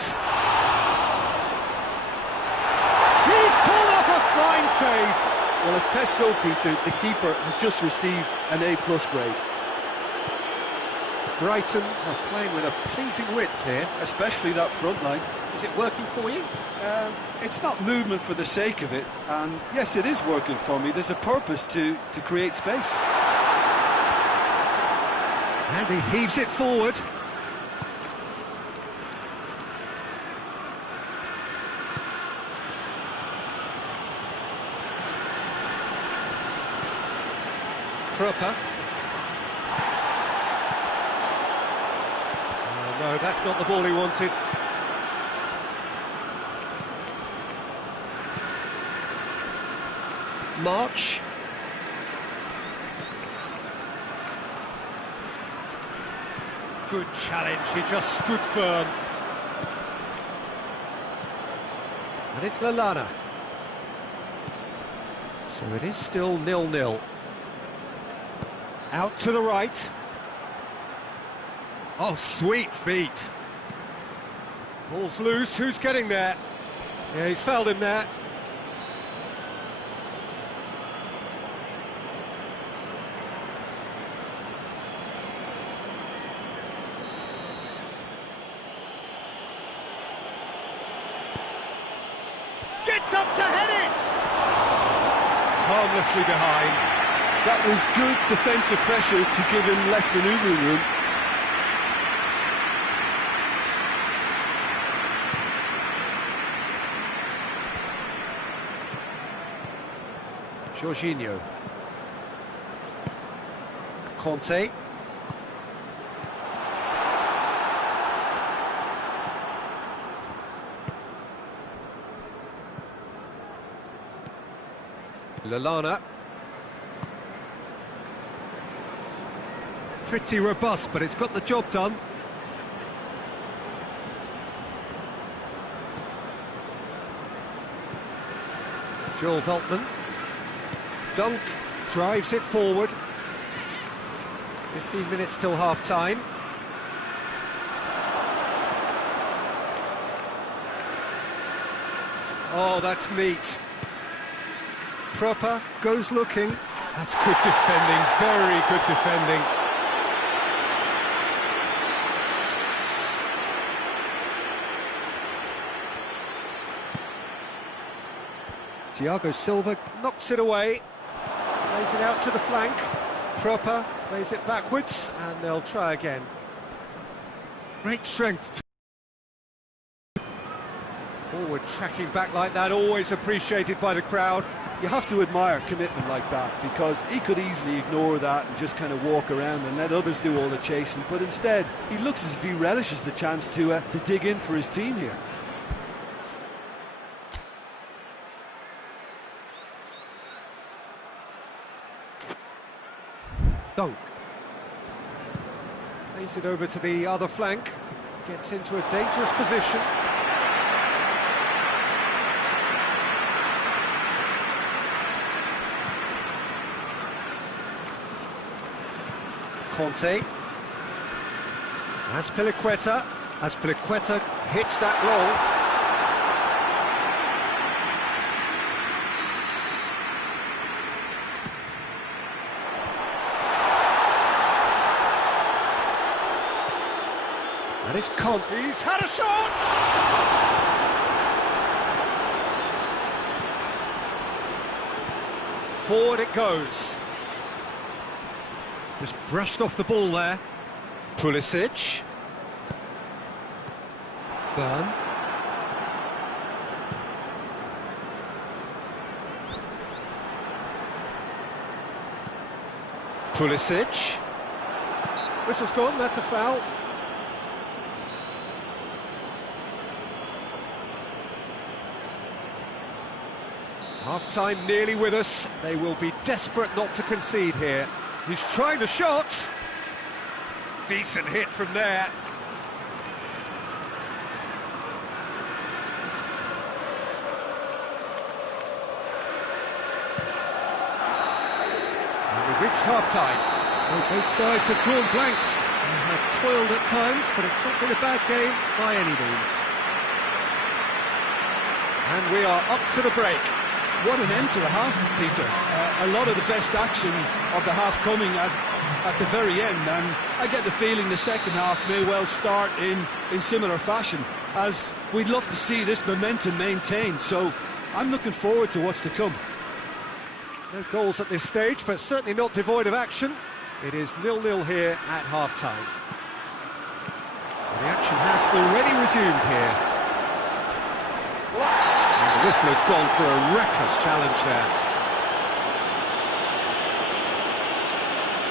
He's pulled off a fine save. Well, as Tesco, Peter, the keeper has just received an A+ grade. Brighton are playing with a pleasing width here. Especially that front line. Is it working for you? It's not movement for the sake of it, and yes, it is working for me. There's a purpose to create space. And he heaves it forward. Proper. Oh, no, that's not the ball he wanted. March. Good challenge, he just stood firm. And it's Lallana. So it is still 0-0. Out to the right. Oh, sweet feet. Ball's loose, who's getting there? Yeah, he's fouled him there. Gets up to head it! Harmlessly behind. That was good defensive pressure to give him less manoeuvring room. Jorginho. Conte. Lallana. Pretty robust, but it's got the job done. Joel Veltman. Dunk drives it forward. 15 minutes till half-time. Oh, that's neat. Proper goes looking. That's good defending, very good defending. Thiago Silva knocks it away, plays it out to the flank. Proper plays it backwards, and they'll try again. Great strength. Forward tracking back like that, always appreciated by the crowd. You have to admire commitment like that, because he could easily ignore that and just kind of walk around and let others do all the chasing, but instead he looks as if he relishes the chance to dig in for his team here. Dunk. Plays it over to the other flank. Gets into a dangerous position. Conte. Azpilicueta. Azpilicueta hits that long. And it's Con. He's had a shot! Forward it goes. Just brushed off the ball there. Pulisic. Burn. Pulisic. Whistle's gone, that's a foul. Half-time nearly with us. They will be desperate not to concede here. He's trying the shot. Decent hit from there. And we've reached half-time. So both sides have drawn blanks. They have toiled at times, but it's not been a bad game by any means. And we are up to the break. What an end to the half, Peter. A lot of the best action of the half coming at the very end, and I get the feeling the second half may well start in similar fashion, as we'd love to see this momentum maintained, so I'm looking forward to what's to come. No goals at this stage, but certainly not devoid of action. It is 0-0 here at half-time. The action has already resumed here. The whistler's gone for a reckless challenge there.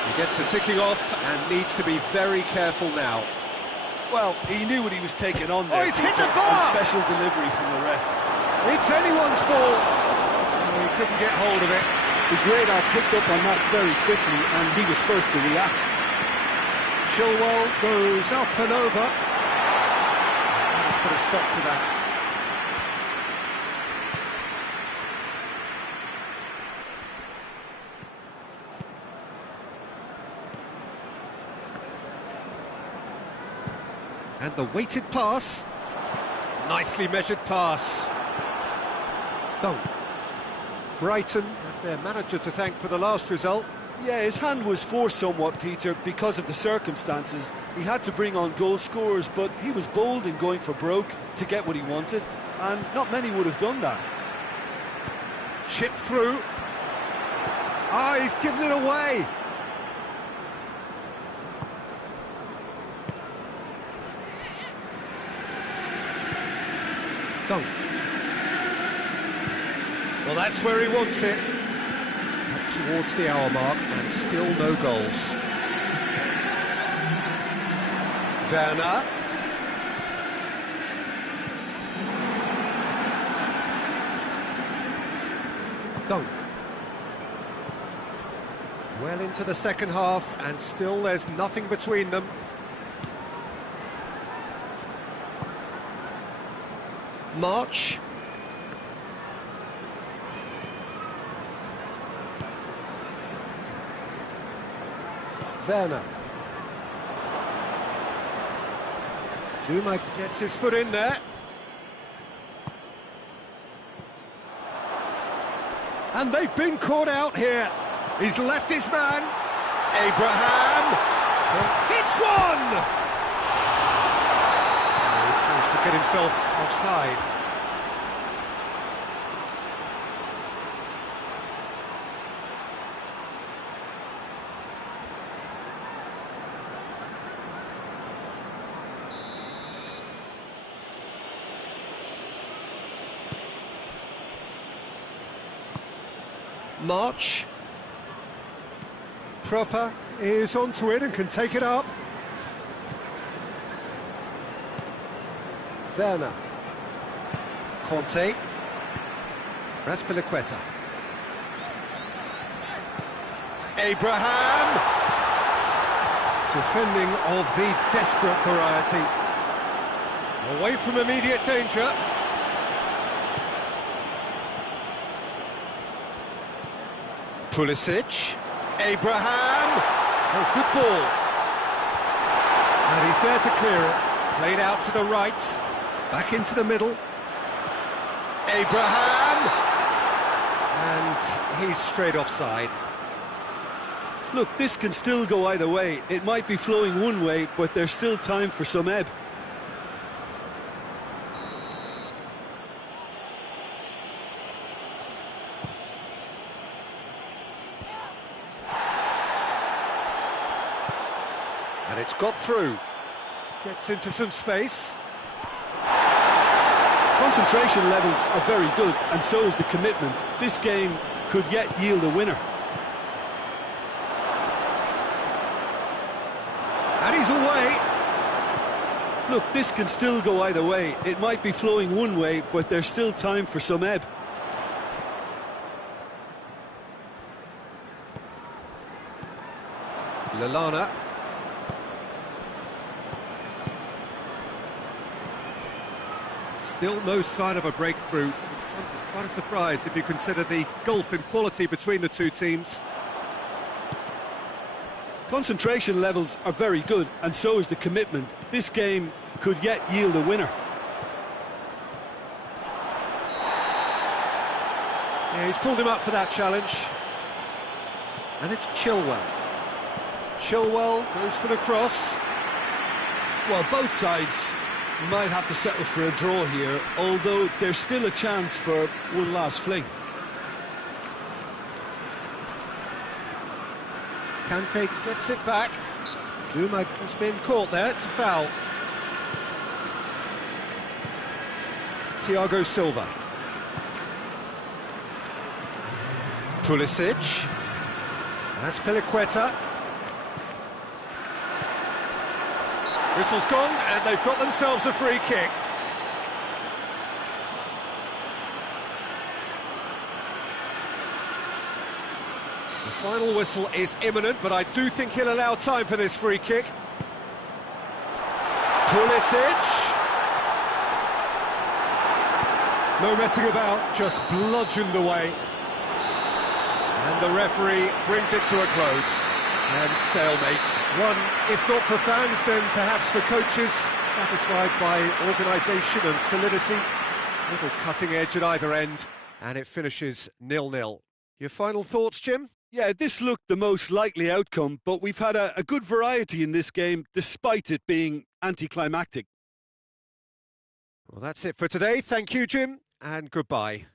He gets the ticking off and needs to be very careful now. Well, he knew what he was taking on there. Oh, he's hit the And bar! special delivery from the ref. It's anyone's ball. Oh, he couldn't get hold of it. His radar picked up on that very quickly, and he was first to react. Chilwell goes up and over. Let's put a stop to that. And the weighted pass. Nicely measured pass. Dunk. Brighton have their manager to thank for the last result. Yeah, his hand was forced somewhat, Peter, because of the circumstances. He had to bring on goal scorers, but he was bold in going for broke to get what he wanted, and not many would have done that. Chip through. Ah, he's given it away. Dunk. Well, that's where he wants it. Up towards the hour mark, and still no goals. Werner. Dunk. Well into the second half, and still there's nothing between them. March. Werner. Zuma gets his foot in there. And they've been caught out here. He's left his man. Abraham hits one! He's managed to get himself offside. March. Proper is onto it and can take it up. Werner. Conte. Raspilicueta. Abraham. Defending of the desperate variety. Away from immediate danger. Pulisic. Abraham. Oh, good ball. And he's there to clear it. Played out to the right. Back into the middle. Abraham. And he's straight offside. Look, this can still go either way. It might be flowing one way, but there's still time for some ebb. It's got through. Gets into some space. Concentration levels are very good, and so is the commitment. This game could yet yield a winner. And he's away. Look, this can still go either way. It might be flowing one way, but there's still time for some ebb. Lallana. Still no sign of a breakthrough. It comes as quite a surprise if you consider the gulf in quality between the two teams. Concentration levels are very good, and so is the commitment. This game could yet yield a winner. Yeah, he's pulled him up for that challenge. And it's Chilwell. Chilwell goes for the cross. Well, both sides might have to settle for a draw here, although there's still a chance for one last fling. Kante gets it back. Zuma has been caught there, it's a foul. Thiago Silva. Pulisic. That's Piliqueta. Whistle's gone, and they've got themselves a free kick. The final whistle is imminent, but I do think he'll allow time for this free kick. Pulisic. No messing about, just bludgeoned away. And the referee brings it to a close. And stalemate. One, if not for fans, then perhaps for coaches, satisfied by organisation and solidity. Little cutting edge at either end, and it finishes 0-0. Your final thoughts, Jim? Yeah, this looked the most likely outcome, but we've had a good variety in this game, despite it being anticlimactic. Well, that's it for today. Thank you, Jim, and goodbye.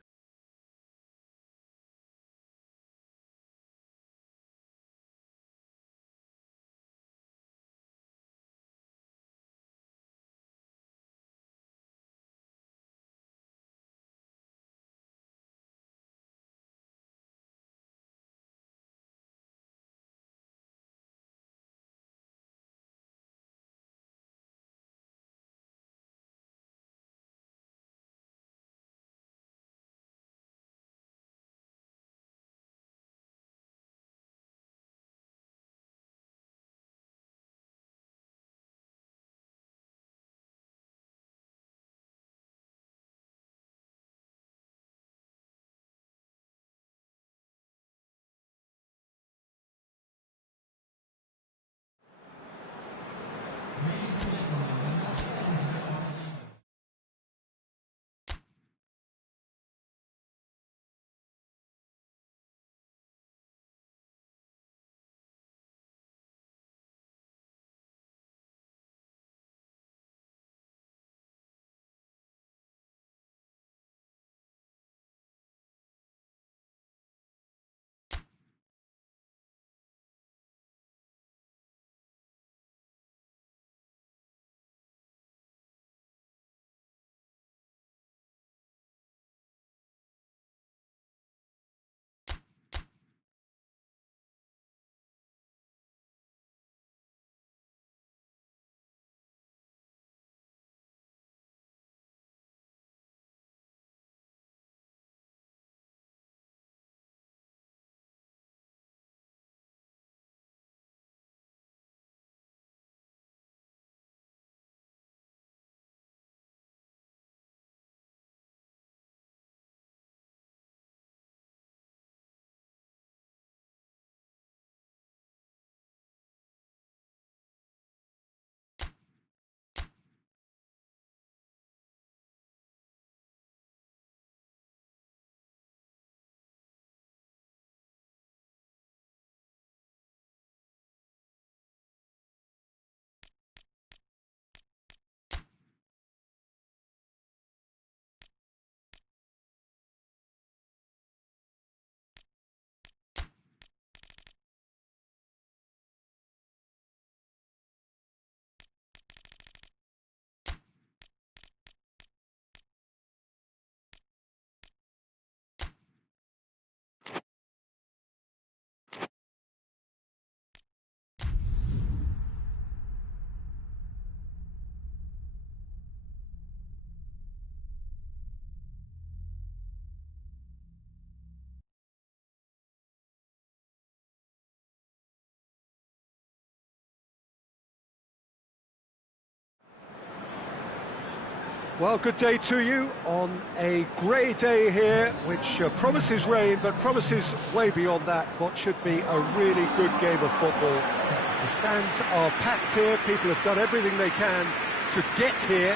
Well, good day to you on a grey day here, which promises rain, but promises way beyond that what should be a really good game of football. The stands are packed here, people have done everything they can to get here.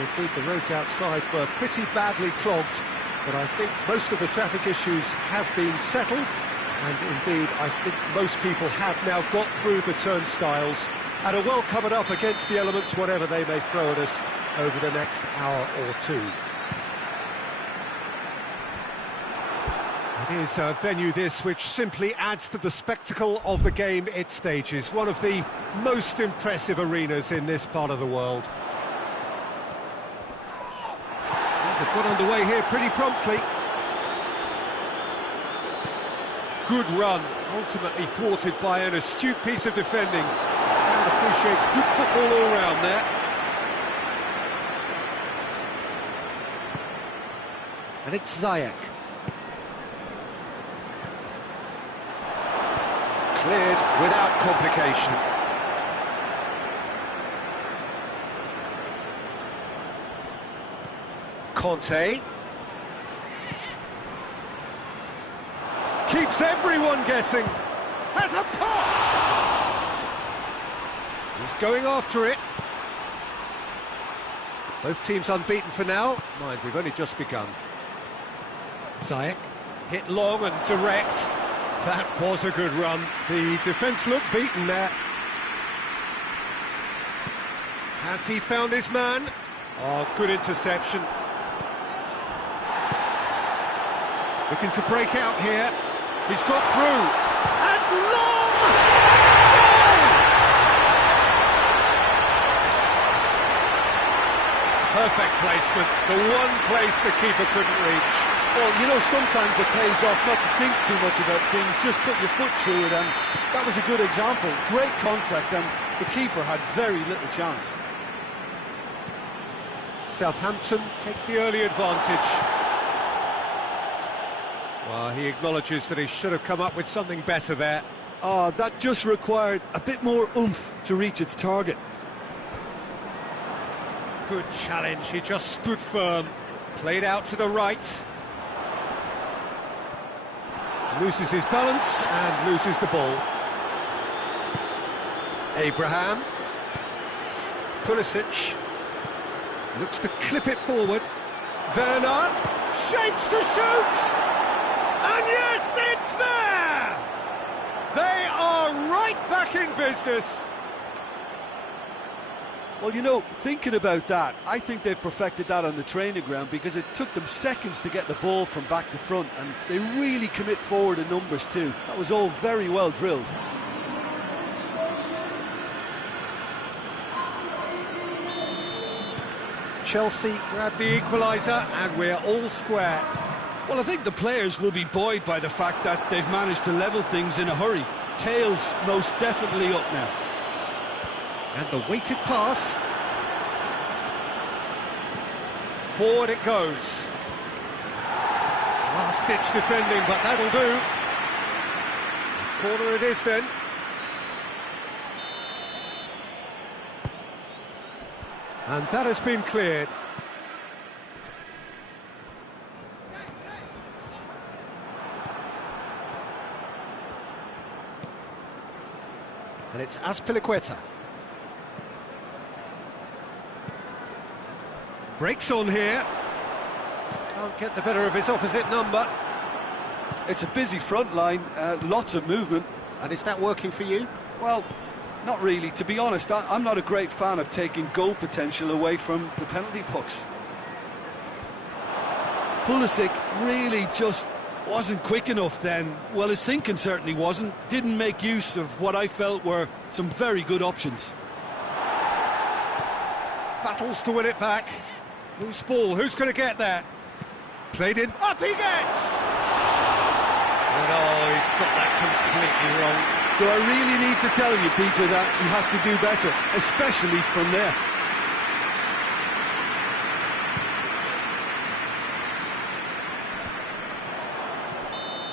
Indeed, the roads outside were pretty badly clogged, but I think most of the traffic issues have been settled, and indeed, I think most people have now got through the turnstiles and are well covered up against the elements, whatever they may throw at us over the next hour or two. It is a venue this which simply adds to the spectacle of the game it stages, one of the most impressive arenas in this part of the world. They've got underway here pretty promptly. Good run, ultimately thwarted by an astute piece of defending. Crowd appreciates good football all round there. And it's Ziyech. Cleared without complication. Conte. Keeps everyone guessing. Has a pop! He's going after it. Both teams unbeaten for now. Mind, we've only just begun. Ziyech hit long and direct. That was a good run. The defence looked beaten there. Has he found his man? Oh, good interception. Looking to break out here. He's got through. And long! Goal! Perfect placement. The one place the keeper couldn't reach. Well, you know, sometimes it pays off not to think too much about things, just put your foot through it, and that was a good example. Great contact, and the keeper had very little chance. Southampton take the early advantage. Well, he acknowledges that he should have come up with something better there. Oh, that just required a bit more oomph to reach its target. Good challenge, he just stood firm. Played out to the right. Loses his balance and loses the ball. Abraham. Pulisic. Looks to clip it forward. Werner. Shapes to shoot! And yes, it's there! They are right back in business. Well, you know, thinking about that, I think they've perfected that on the training ground, because it took them seconds to get the ball from back to front, and they really commit forward in numbers too. That was all very well drilled. Chelsea grab the equaliser, and we're all square. Well, I think the players will be buoyed by the fact that they've managed to level things in a hurry. Tails most definitely up now. And the weighted pass. Forward it goes. Last-ditch defending, but that'll do. Corner it is then. And that has been cleared. And it's Azpilicueta. Breaks on here. Can't get the better of his opposite number. It's a busy front line, lots of movement. And is that working for you? Well, not really. To be honest, I'm not a great fan of taking goal potential away from the penalty pucks. Pulisic really just wasn't quick enough then. Well, his thinking certainly wasn't. Didn't make use of what I felt were some very good options. Battles to win it back. Loose ball, who's going to get that? Played in, up he gets! But oh, he's got that completely wrong. Do I really need to tell you, Peter, that he has to do better, especially from there?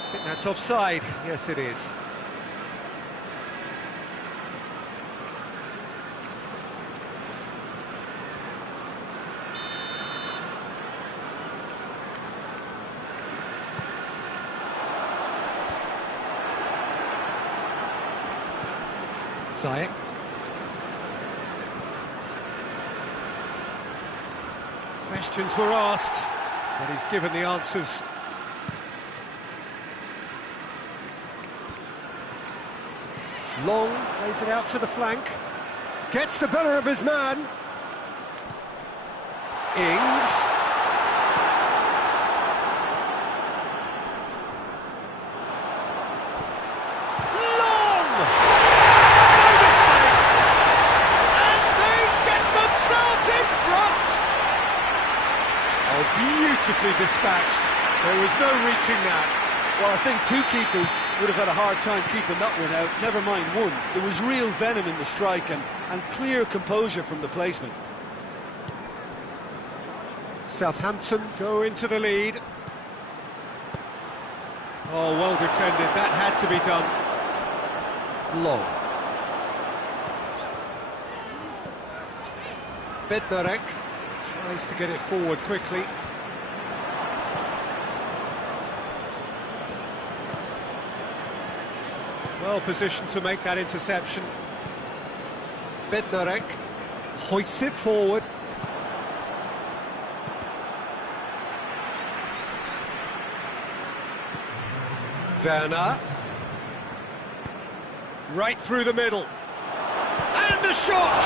I think that's offside. Yes, it is. Ziyech. Questions were asked, but he's given the answers. Long plays it out to the flank. Gets the better of his man. Ings. Long! No mistake! And they get themselves in front! Oh, beautifully dispatched. There was no reaching that. Well, I think two keepers would have had a hard time keeping that one out, never mind one. There was real venom in the strike and clear composure from the placement. Southampton go into the lead. Oh, well defended, that had to be done. Long. Bednarek tries to get it forward quickly. Well positioned to make that interception. Bednarek hoists it forward. Werner. Right through the middle. And the shot!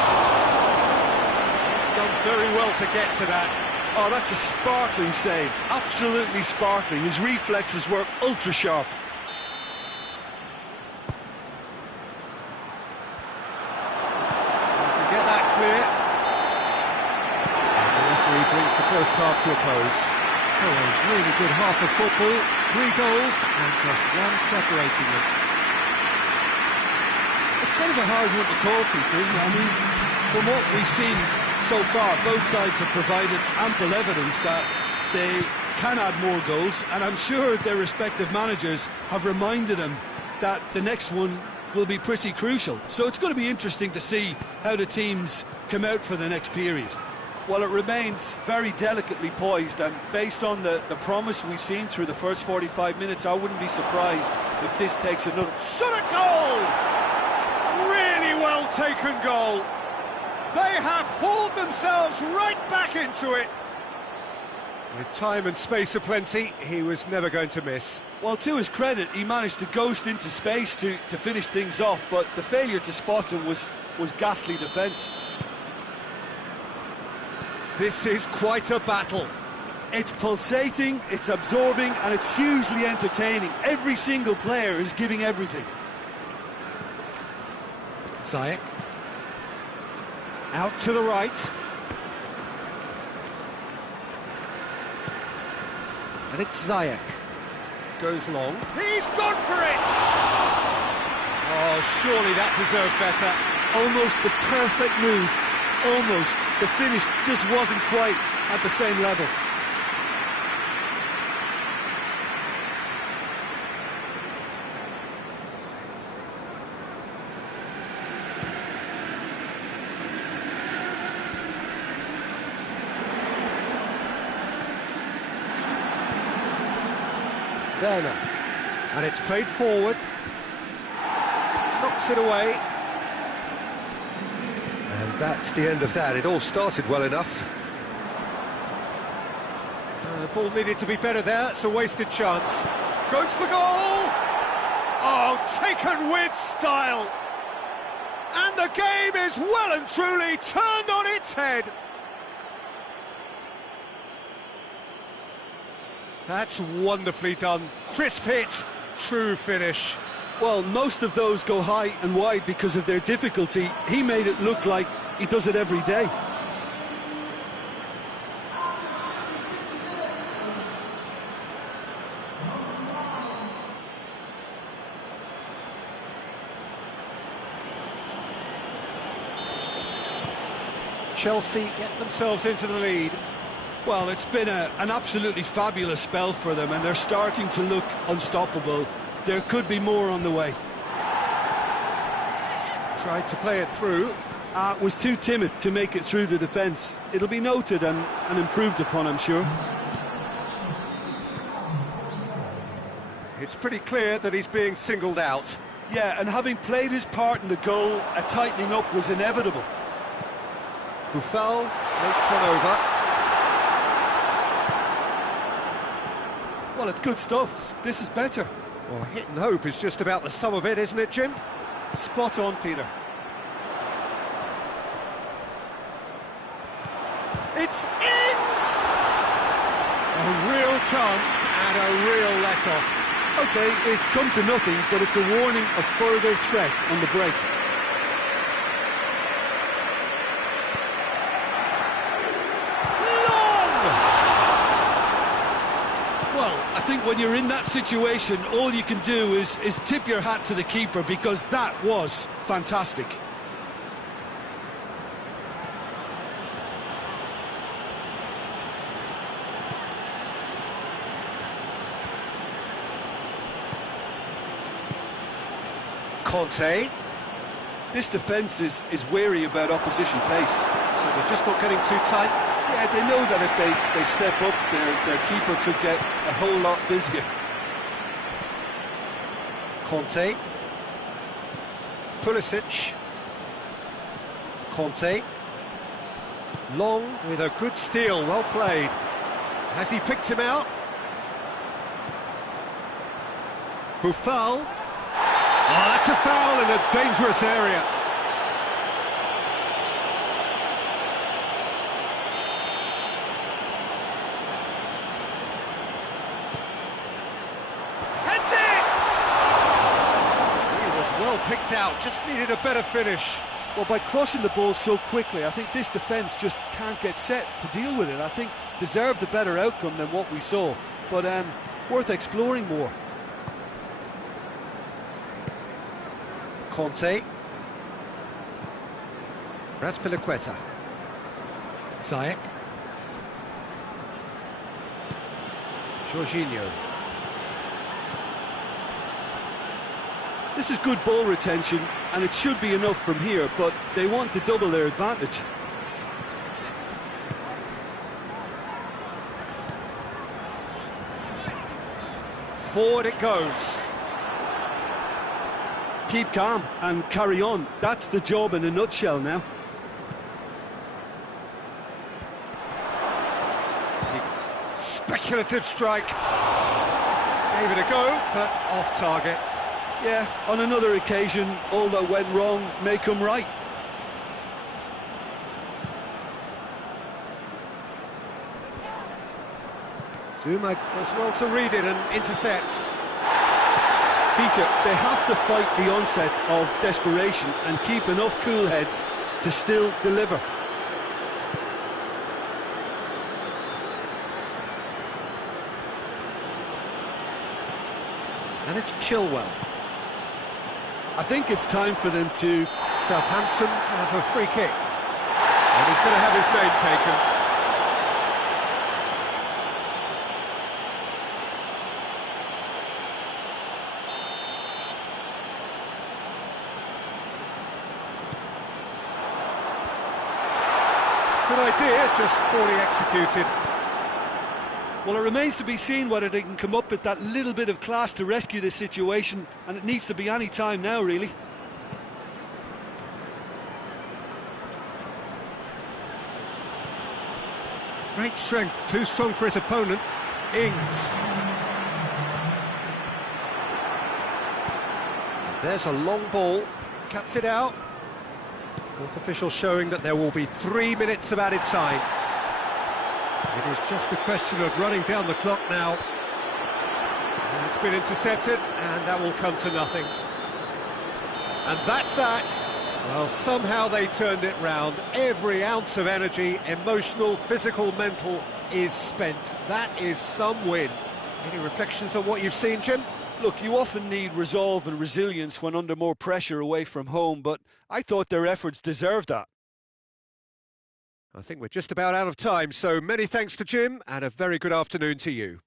He's done very well to get to that. Oh, that's a sparkling save. Absolutely sparkling. His reflexes were ultra sharp. Get that clear. The referee brings the first half to a close. So a really good half of football, 3 goals and just one separating them. It's kind of a hard one to call, Peter, isn't it? I mean, from what we've seen so far, both sides have provided ample evidence that they can add more goals, and I'm sure their respective managers have reminded them that the next one will be pretty crucial. So it's going to be interesting to see how the teams come out for the next period. Well, it remains very delicately poised, and based on the promise we've seen through the first 45 minutes, I wouldn't be surprised if this takes another... Shot a goal! Really well taken goal. They have hauled themselves right back into it. With time and space aplenty, he was never going to miss. Well, to his credit, he managed to ghost into space to finish things off, but the failure to spot him was ghastly defence. This is quite a battle. It's pulsating, it's absorbing, and it's hugely entertaining. Every single player is giving everything. Ziyech. Out to the right. And it's Ziyech. Goes long. He's gone for it! Oh, surely that deserved better. Almost the perfect move. Almost. The finish just wasn't quite at the same level. Werner. And it's played forward. Knocks it away. And that's the end of that. It all started well enough. The ball needed to be better there. It's a wasted chance. Goes for goal! Oh, taken with style! And the game is well and truly turned on its head. That's wonderfully done. Crisp hit, true finish. Well, most of those go high and wide because of their difficulty. He made it look like he does it every day. Chelsea get themselves into the lead. Well, it's been an absolutely fabulous spell for them, and they're starting to look unstoppable. There could be more on the way. Tried to play it through. Was too timid to make it through the defence. It'll be noted and improved upon, I'm sure. It's pretty clear that he's being singled out. Yeah, and having played his part in the goal, a tightening up was inevitable. Buffal floats one over. Well, it's good stuff. This is better. Well, hit and hope is just about the sum of it, isn't it, Jim? Spot on, Peter. It's in! A real chance and a real let-off. OK, it's come to nothing, but it's a warning of further threat on the break. Well, I think when you're in that situation, all you can do is tip your hat to the keeper, because that was fantastic. Conte. This defence is wary about opposition pace. So they're just not getting too tight? Yeah, they know that if they step up, their keeper could get a whole lot busier. Conte. Pulisic. Conte. Long with a good steal, well played. Has he picked him out? Buffal. Oh, that's a foul in a dangerous area. Heads it! He was well picked out, just needed a better finish. Well, by crossing the ball so quickly, I think this defence just can't get set to deal with it. I think deserved a better outcome than what we saw, but worth exploring more. Conte. Razpilicueta. Ziyech. Jorginho. This is good ball retention, and it should be enough from here, but they want to double their advantage. Forward it goes. Keep calm and carry on. That's the job in a nutshell now. Speculative strike. Gave it a go, but off target. Yeah, on another occasion, all that went wrong may come right. Zuma does well to read it and intercepts. Peter, they have to fight the onset of desperation and keep enough cool heads to still deliver. And it's Chilwell. I think it's time for them to... Southampton have a free kick. And he's going to have his name taken. Good idea, just poorly executed. Well, it remains to be seen whether they can come up with that little bit of class to rescue this situation, and it needs to be any time now, really. Great strength, too strong for his opponent. Ings. There's a long ball, cuts it out. Fourth official showing that there will be 3 minutes of added time. It is just a question of running down the clock now. And it's been intercepted, and that will come to nothing. And that's that. Well, somehow they turned it round. Every ounce of energy, emotional, physical, mental, is spent. That is some win. Any reflections on what you've seen, Jim? Look, you often need resolve and resilience when under more pressure away from home, but I thought their efforts deserved that. I think we're just about out of time, so many thanks to Jim, and a very good afternoon to you.